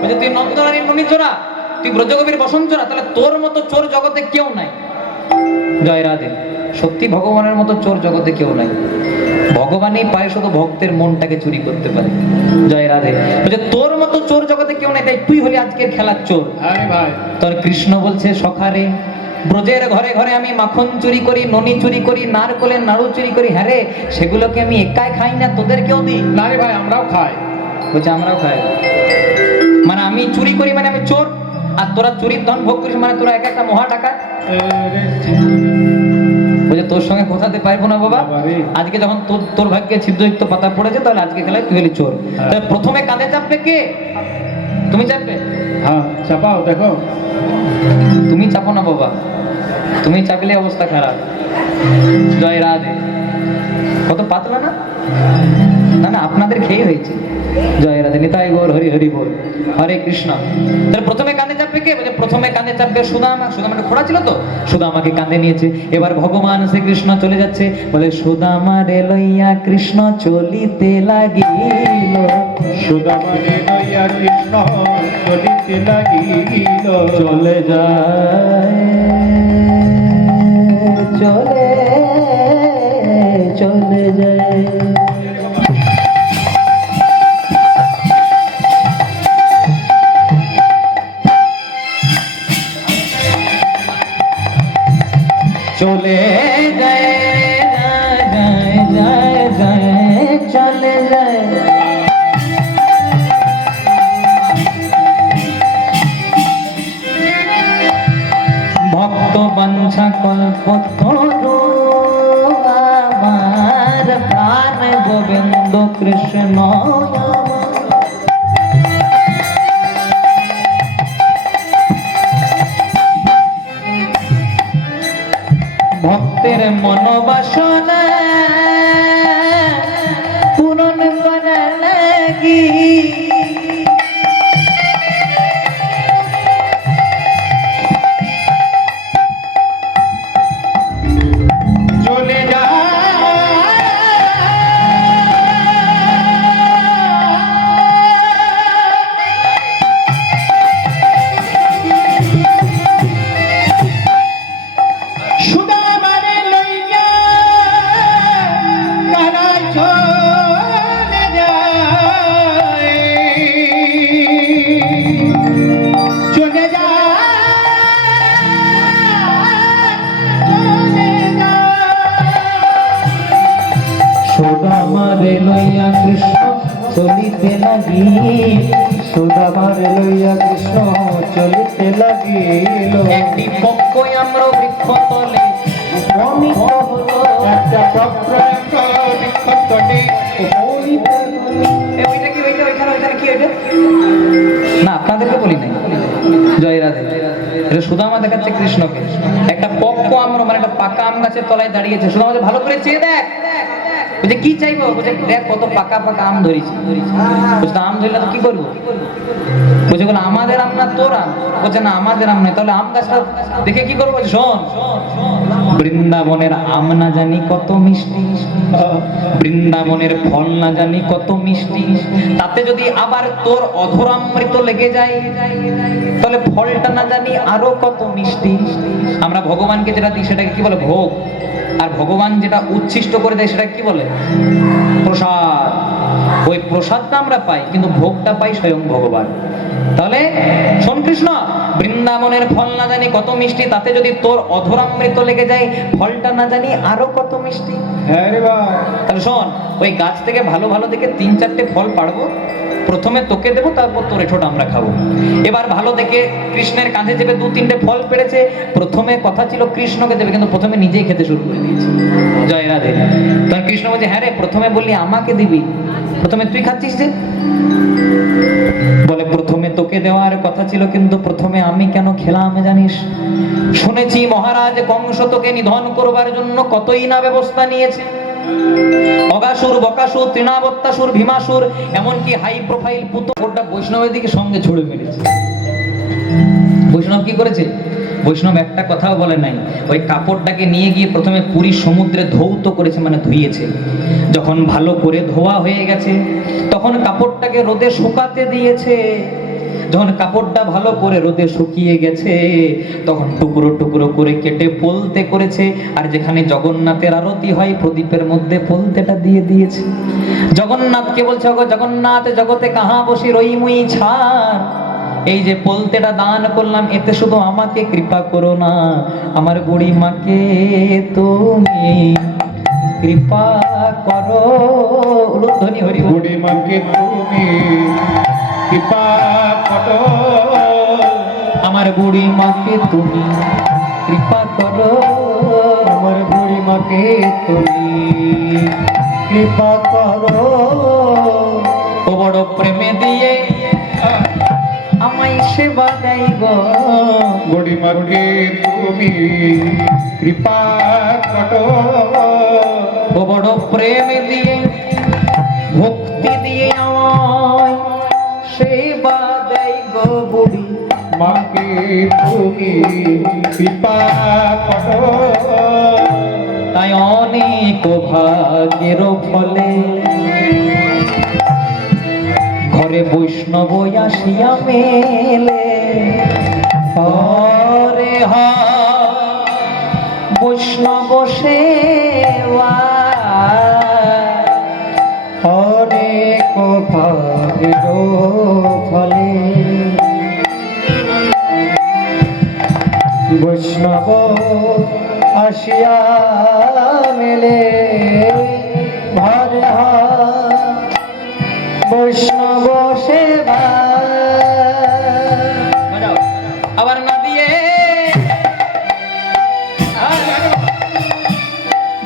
বলছে, তুই নন্দরানীর ননি চোরা, তুই ব্রজগোপীর বসন চোরা, তাহলে তোর মতো চোর জগতে কেউ নাই। জয় রাধে। সত্যি ভগবানের মতো চোর জগতে কেউ নাই, ভগবানই পারে শুধু ভক্তের মনটাকে চুরি করতে পারে। জয় রাধে। বলছে, তোর মতো চোর জগতে কেউ নাই, তাই তুই হলি আজকের খেলার চোর। আরে ভাই তোর কৃষ্ণ বলছে, সখারে ব্রজের ঘরে ঘরে আমি মাখন চুরি করি, ননি চুরি করি, নারকলের নাড়ু চুরি করি, হ্যাঁ রে, সেগুলোকে আমি একাই খাই না, তোদেরকেও দিই। না রে ভাই, আমরাও খাই। বলছে, আমরাও খাই। মানে আমি চুরি করি মানে আমি চোর, আর তোরা চুরির ধন ভোগ করিস মানে তোরা এক একটা মহা টাকা। বলছে, তোর সঙ্গে কোথাতে পারবো না বাবা, বাবারে। আজকে যখন তোর ভাগ্যে ছিদ্রযুক্ত পাতা পড়েছে, তাহলে আজকে খেলায় তুই হলি চোর। তাহলে প্রথমে কাঁধে চাপবে কে? তুমি চাপবে? হ্যাঁ চাপাও, দেখো। তুমি চাপো না বাবা, তুমি চাপলে অবস্থা খারাপ। জয় রাধে। কত পাতলা না? না না, আপনাদের খেয়ে হয়েছে। জয় রাধে, নিতাই গৌর হরি হরি বল, হরে কৃষ্ণ। তাহলে প্রথমে কাঁধে চাপবে কে? বলে প্রথমে কাঁধে চাপবে সুদামা। সুদামাকে খোড়া ছিল তো, সুদামাকে কাঁধে নিয়েছে। এবার ভগবান শ্রীকৃষ্ণ চলে যাচ্ছে, বলে সুদামা রে লইয়া কৃষ্ণ চলিতে লাগিল। সুদামা রে লইয়া কৃষ্ণ চলিতে লাগিল। চলে যায়, চলে যায়। চলে যায়, চলে যায়। ভক্ত বাঞ্ছা কল্প তরু আমার প্রাণ গোবিন্দ কৃষ্ণ। ভক্তের মনোবাসনা পূরণ করা লাগি চলে যায়। সুদামা রে লইয়া কানাই চলে যায়। চলে যায়, চলে যায়। সুদামা রে লইয়া কৃষ্ণ চলিতে লাগি। সুদামা রে লইয়া কৃষ্ণ চলিতে লাগিল। একটি পক্ষ আম্র বৃক্ষ তলে উপনীত হলো। একটা বক্র বৃক্ষ তটে উপনীত হলো। ওইটা কি, ওইখানে কি ওইটা? না, আপনাদেরকে বলি নাই। জয় রাধে। এটা সুদামা দেখাচ্ছে কৃষ্ণকে। একটা পক্ক আম্র মানে একটা পাকা আম গাছের তলায় দাঁড়িয়েছে। সুদামা বলছে, ভালো করে চেয়ে দেখ। বলছে কি চাইবো? বলছে দেখ কত পাকা পাকা আম ধরেছি। বলছে আম ধরলে তো কি করবো? বলছে বলে আমাদের আম না তোর আম? বলছে না আমাদের আম নয়। তাহলে আম গাছটা দেখে কি করবো? বলছে শোন, বৃন্দাবনের আম না জানি কত মিষ্টি, বৃন্দাবনের ফল না জানি কত মিষ্টি, তাতে যদি আবার তোর অধরামৃত লেগে যায় তাহলে ফলটা না জানি আরো কত মিষ্টি। আমরা ভগবানকে যেটা দিই সেটাকে কি বলে? ভোগ। আর ভগবান যেটা উচ্ছিষ্ট করে দেয় সেটা কি বলে? প্রসাদ। ওই প্রসাদটা আমরা পাই, কিন্তু ভোগটা পাই স্বয়ং ভগবান। তাহলে শোন কৃষ্ণ, বৃন্দাবনের ফল না জানি কত মিষ্টি, তাতে যদি তোর অধরামৃত লেগে যায় ফলটা না জানি আরো কত মিষ্টি। হ্যাঁ রে বাবা। তাহলে শোন, ওই গাছ থেকে ভালো ভালো দেখে 3-4টে ফল পাড়বো, প্রথমে তোকে দেবো, তারপর তোর এঠোটা আমরা খাবো। এবার ভালো দেখে কৃষ্ণের কাঁধে চেপে 2-3টে ফল পেড়েছে। প্রথমে কথা ছিল কৃষ্ণকে দেবে, কিন্তু প্রথমে নিজেই খেতে শুরু করে দিয়েছে। জয় রাধে। তখন কৃষ্ণ বলছে, হ্যাঁ রে, প্রথমে বললি আমাকে দিবি, প্রথমে তুই খাচ্ছিস যে? বলে প্রথমে তোকে দেওয়ার কথা ছিল, কিন্তু প্রথমে আমি কেন খেলাম জানিস? শুনেছি মহারাজ কংস তোকে নিধন করবার জন্য কতই না ব্যবস্থা নিয়েছে। অগাসুর, বকাসুর, তৃণাবত্তাসুর, ভীমাসুর, এমনকি হাই প্রোফাইল পুত্রটা বৈষ্ণবের দিকে সঙ্গে ছুড়ে মেরেছে। বৈষ্ণব কি করেছে? বৈষ্ণব একটা কথাও বলে নাই। ওই কাপড়টাকে নিয়ে গিয়ে প্রথমে পুরী সমুদ্রে ধৌত করেছে, মানে ধুইয়েছে। যখন ভালো করে ধোয়া হয়ে গেছে তখন কাপড়টাকে রোদে শুকাতে দিয়েছে। যখন কাপড়টা ভালো করে রোদে শুকিয়ে গেছে তখন টুকরো টুকরো করে কেটে পোলতে করেছে। আর যেখানে জগন্নাথের আরতি হয় প্রদীপের মধ্যে পোলতেটা দিয়ে দিয়েছে। জগন্নাথকে বলছে, ওগো জগন্নাথ, জগতে কাহা বসি রই মুই ছাড়, এই যে পোলতেটা দান করলাম এতে শুধু আমাকে কৃপা করো না, আমার বুড়ি মাকে তুমি কৃপা করো। উলুধ্বনি হরি বল। বুড়ি মাকে তুমি কৃপা করো, আমার বুড়ি মাকে তুমি কৃপা করো, আমার বুড়ি মাকে তুমি কৃপা করো। ও বড় প্রেমে দিয়ে আমায় সেবা দেয় গো, বুড়ি মাকে তুমি কৃপা করো। ও বড় প্রেমে দিয়ে ভোগ তুমি কৃপা করো। তাই অনেক ভাগ্যের ফলে ঘরে বৈষ্ণব আসিয়া মেলে। হরে বৈষ্ণব সেবা অনেক ভাগ্যের ফলে বৈষ্ণব আসিয়া মেলে। ভরে বৈষ্ণব সেবা। আবার না দিয়ে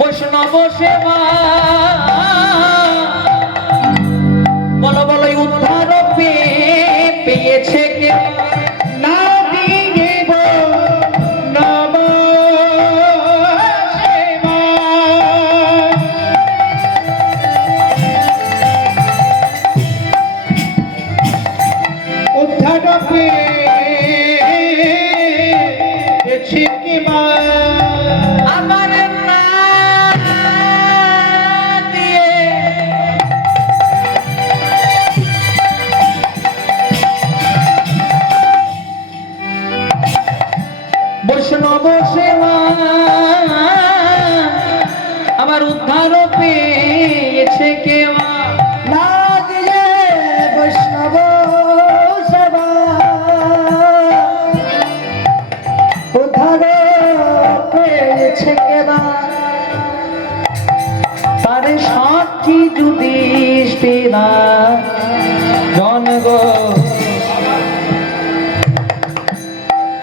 বৈষ্ণব সেবা বলো বলো উদ্ধার পেয়েছে কে? না দিয়ে নব সেবা। উদ্ধার পেয়েছে কে মা? আমার না দিয়ে বৈষ্ণব সেবা আমার উদ্ধার পেয়েছে কেউ? না দিয়ে বৈষ্ণব সেবা উদ্ধার পেয়েছে কেবা? তার সাক্ষী যুধিষ্ঠিরা জনগ,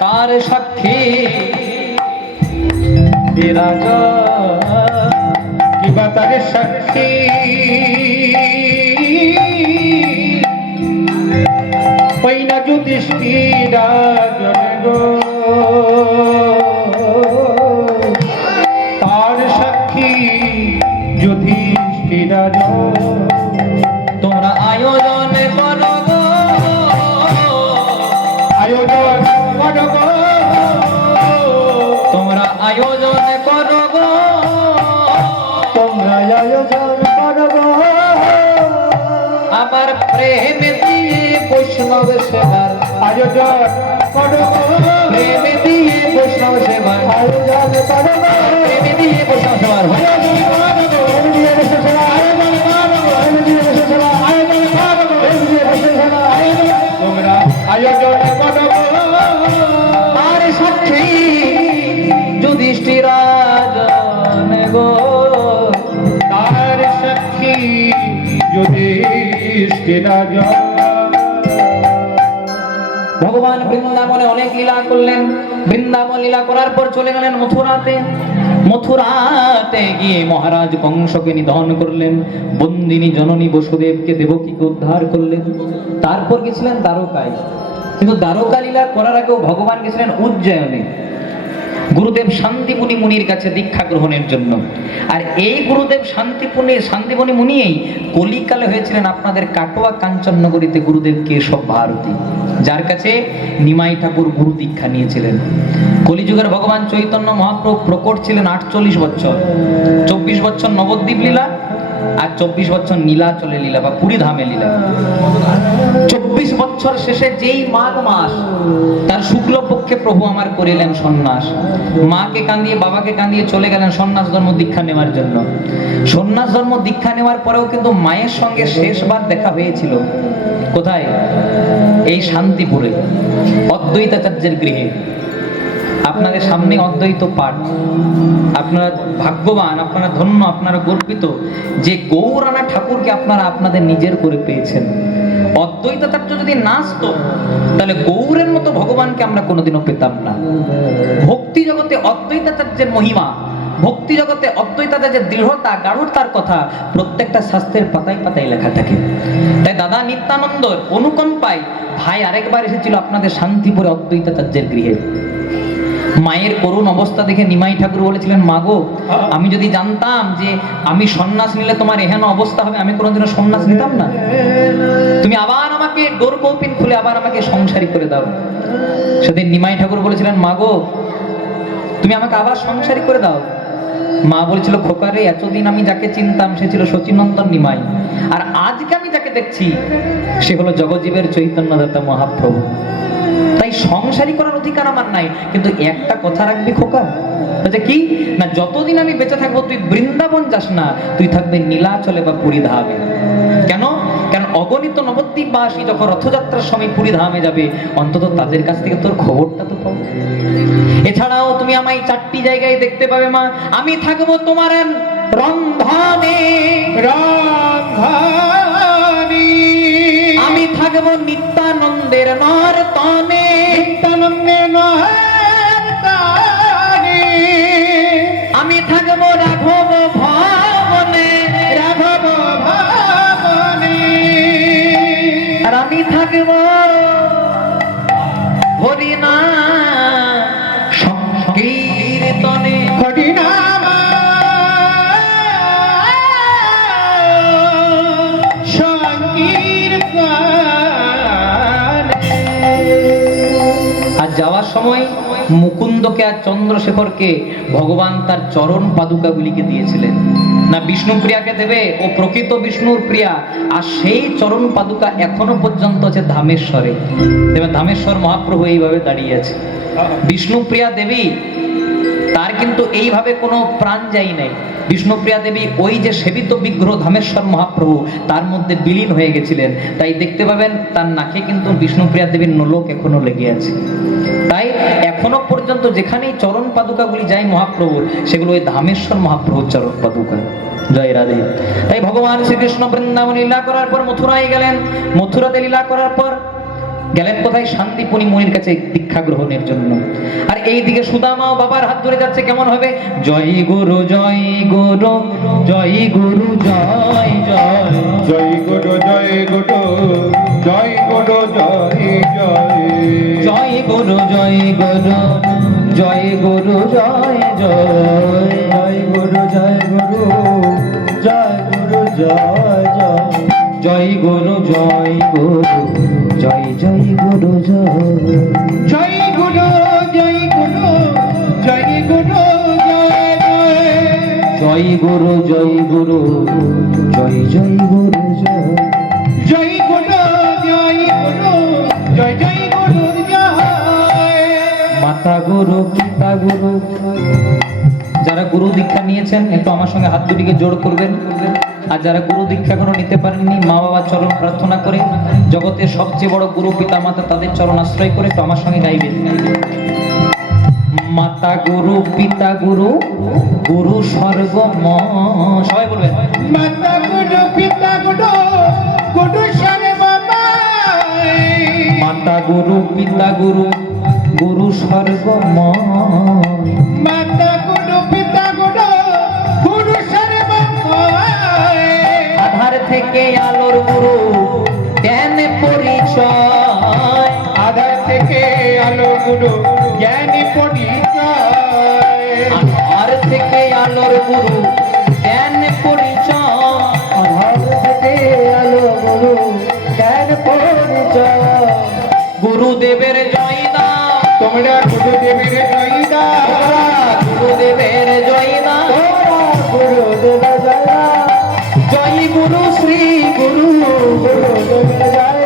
তার সাক্ষী বিরাজ কিবা তার সাক্ষী পৈনা যুধিষ্ঠিরা জনগ। তার সাক্ষী যুধিষ্ঠিরা তোমরা আয়োজন করো গো, আয়োজন করো গো। তোমরা আয়োজন করো গো, তোমরা আয়োজন করো গো। আমার প্রেম দিয়ে বৈষ্ণব সেবার আয়োজন করো গো। প্রেম দিয়ে বৈষ্ণব সেবার আয়োজন করো গো। প্রেম দিয়ে বৈষ্ণব সেবার আয়োজন করো গো। এমনিয়ে বসে সেবা আয়োজন করো গো। এমনিয়ে বসে সেবা আয়োজন করো গো। এমনিয়ে বসে সেবা আয়োজন। তোমরা আয়োজন করো গো। আর সাক্ষী যুধিষ্ঠিরা জনে গো, তার সাক্ষী যুধিষ্ঠিরা ভগবান বৃন্দাবনে অনেক লীলা করলেন। বৃন্দাবন লীলা করার পর চলে গেলেন মথুরাতে। মথুরাতে গিয়ে মহারাজ কংসকে নিধন করলেন, বন্দিনী জননী বসুদেবকে দেবকীকে উদ্ধার করলেন। তারপর গেছিলেন দ্বারকায়। কিন্তু দ্বারকা লীলা করার আগেও ভগবান গেছিলেন উজ্জয়নে গুরুদেব শান্তিপুনি মুনির কাছে দীক্ষা গ্রহণের জন্য। আর এই গুরুদেব শান্তিপুনি মুনিই কলিকালে হয়েছিলেন আপনাদের কাটোয়া কাঞ্চননগরীতে গুরুদেব কেশব ভারতী, যার কাছে নিমাই ঠাকুর গুরু দীক্ষা নিয়েছিলেন। কলিযুগের ভগবান চৈতন্য মহাপ্রভু প্রকট ছিলেন 48 বছর, 24 বছর নবদ্বীপ লীলা আর 24 বছর নীলাচলে লীলা বা পুরী ধামে লীলা। 24 বছর শেষে যেই মাঘ মাস তার শুক্লপক্ষে প্রভু আমার করিলেন সন্ন্যাস। মাকে কাঁদিয়ে বাবাকে কাঁদিয়ে চলে গেলেন সন্ন্যাস ধর্ম দীক্ষা নেওয়ার জন্য। সন্ন্যাস ধর্ম দীক্ষা নেওয়ার পরেও কিন্তু মায়ের সঙ্গে শেষবার দেখা হয়েছিল কোথায়? এই শান্তিপুরে অদ্বৈতাচার্যের গৃহে। আপনাদের সামনে অদ্বৈত পাঠ। আপনারা ভাগ্যবান, আপনারা ধন্য, আপনারা গর্বিত যে গৌরানা ঠাকুরকে আপনারা আপনাদের নিজের করে পেয়েছেন। অদ্বৈতাচার্য যদি না আসতো তাহলে গৌরের মতো ভগবানকে আমরা কোনোদিনও পেতাম না। ভক্তি জগতে অদ্বৈতাচার্যের মহিমা, ভক্তি জগতে অদ্বৈতাচার্যের দৃঢ়তা, গাঢ়তার কথা প্রত্যেকটা শাস্ত্রের পাতায় পাতায় লেখা থাকে। তাই দাদা নিত্যানন্দর অনুকম্পায় ভাই আরেকবার এসেছিল আপনাদের শান্তিপুরে অদ্বৈতাচার্যের গৃহে। মায়ের করুণ অবস্থা দেখে নিমাই ঠাকুর বলেছিলেন, মা গো, আমি যদি জানতাম যে আমি সন্ন্যাস নিলে তোমার এহেন অবস্থা হবে, আমি কোনোদিনও সন্ন্যাস নিতাম না। তুমি আবার আমাকে ডোর কৌপিন খুলে আবার আমাকে সংসারী করে দাও। সেদিন নিমাই ঠাকুর বলেছিলেন, মা গো, তুমি আমাকে আবার সংসারী করে দাও। মা বলেছিল, খোকারে, এতদিন আমি যাকে চিনতাম সে ছিল শচীনন্দন নিমাই, আর আজকে আমি যাকে দেখছি সে হলো জগজ্জীবের চৈতন্যদাতা মহাপ্রভু। তাই সংসারী করার অধিকার আমার নাই, কিন্তু একটা কথা রাখবি খোকা, কি না, যতদিন আমি বেঁচে থাকবো তুই বৃন্দাবন যাস না, তুই থাকবে নীলাচলে বা পুরী ধামে। কেন? কারণ অগণিত নবদ্বীপবাসী যখন রথযাত্রার সময় পুরী ধামে যাবে, অন্তত তাদের কাছ থেকে তোর খবরটা তো পাও। এছাড়াও তুমি আমায় 4টি জায়গায় দেখতে পাবে মা। আমি থাকবো তোমার রন্ধনে, আমি থাকবো নিত্যানন্দের নর্তনে, আমি থাকবো রাঘব ভবনে, আর আমি থাকবো হরিনা সংকীর্তনে। আর যাওয়ার সময় মুকুন্দকে আর চন্দ্রশেখরকে ভগবান তার চরণ পাদুকাগুলিকে দিয়েছিলেন না, বিষ্ণুপ্রিয়াকে দেবে, ও প্রকৃত বিষ্ণুর প্রিয়া। আর সেই চরণ পাদুকা এখনো পর্যন্ত আছে ধামেশ্বরে। ধামেশ্বর মহাপ্রভু এইভাবে দাঁড়িয়ে আছে। বিষ্ণুপ্রিয়া দেবী, তার কিন্তু এইভাবে কোনো প্রাণ যাই নাই। বিষ্ণুপ্রিয়া দেবী ওই যে সেবিত বিগ্রহ ধামেশ্বর মহাপ্রভু, তার মধ্যে বিলীন হয়ে গেছিলেন। তাই দেখতে পাবেন তার নাকে কিন্তু বিষ্ণুপ্রিয়া দেবীর নোলক এখনো লেগে আছে। তাই এখনো পর্যন্ত যেখানেই চরণ পাদুকাগুলি যায় মহাপ্রভুর, সেগুলো ওই ধামেশ্বর মহাপ্রভুর চরণ পাদুকা। জয় রাধে। তাই ভগবান শ্রীকৃষ্ণ বৃন্দাবন লীলা করার পর মথুরায় গেলেন। মথুরাতে লীলা করার পর গেলেন কোথায়? শান্তিপুনি মুনির কাছে দীক্ষা গ্রহণের জন্য। আর এইদিকে সুদামাও বাবার হাত ধরে যাচ্ছে। কেমন হবে? জয় গুরু জয় গুরু, জয় গুরু জয় জয়, জয় গুরু জয় গুরু, জয় গুরু জয় জয়, জয় গুরু জয় গুরু, জয় গুরু জয় জয়, জয় গুরু জয় গুরু, জয় গুরু জয় জয়, জয় গুরু জয় গুরু, জয় জয় গুরু জয়, জয় গুরু জয় গুরু, জয় গুরু জয় জয়, জয় গুরু জয় গুরু, জয় জয় গুরু জয়, জয় গুরু জয় গুরু, জয় জয় গুরু জয়। মাতা গুরু পিতা গুরু। যারা গুরু দীক্ষা নিয়েছেন একটু আমার সঙ্গে হাত দুটিকে জোড় করবেন। আর যারা গুরু দীক্ষা এখনো নিতে পারেননি, মা বাবার চরণ প্রার্থনা করে, জগতের সবচেয়ে বড় গুরু পিতা মাতা, তাদের চরণ আশ্রয় করে একটু আমার সঙ্গে গাইবেন। মাতা গুরু পিতা গুরু, গুরু স্বর্গ সবাই বলবেন। মাতা গুরু পিতা গুরু, গুরু সর্বময়। মাতা গুরু পিতা গুরু, গুরু স্বর্গময়। মাতা গুরু পিতা গুরু, গুরু সর্বময়। আধার থেকে আলোর গুরু, জ্ঞান পরিচয়। আধার থেকে আলো গুরু, জ্ঞান পরিচয়। আধার থেকে আলোর গুরু, জ্ঞান পরিচয়। আধার থেকে আলো গুরু, জ্ঞান পরিচয়। গুরুদেবের জয় নাম, তোমরা গুরুদেবের জয় দাও, গুরুদেবের জয় নাম, গুরুদেবের জয় দাও। জয় গুরু শ্রী গুরু, গুরুদেবের জয়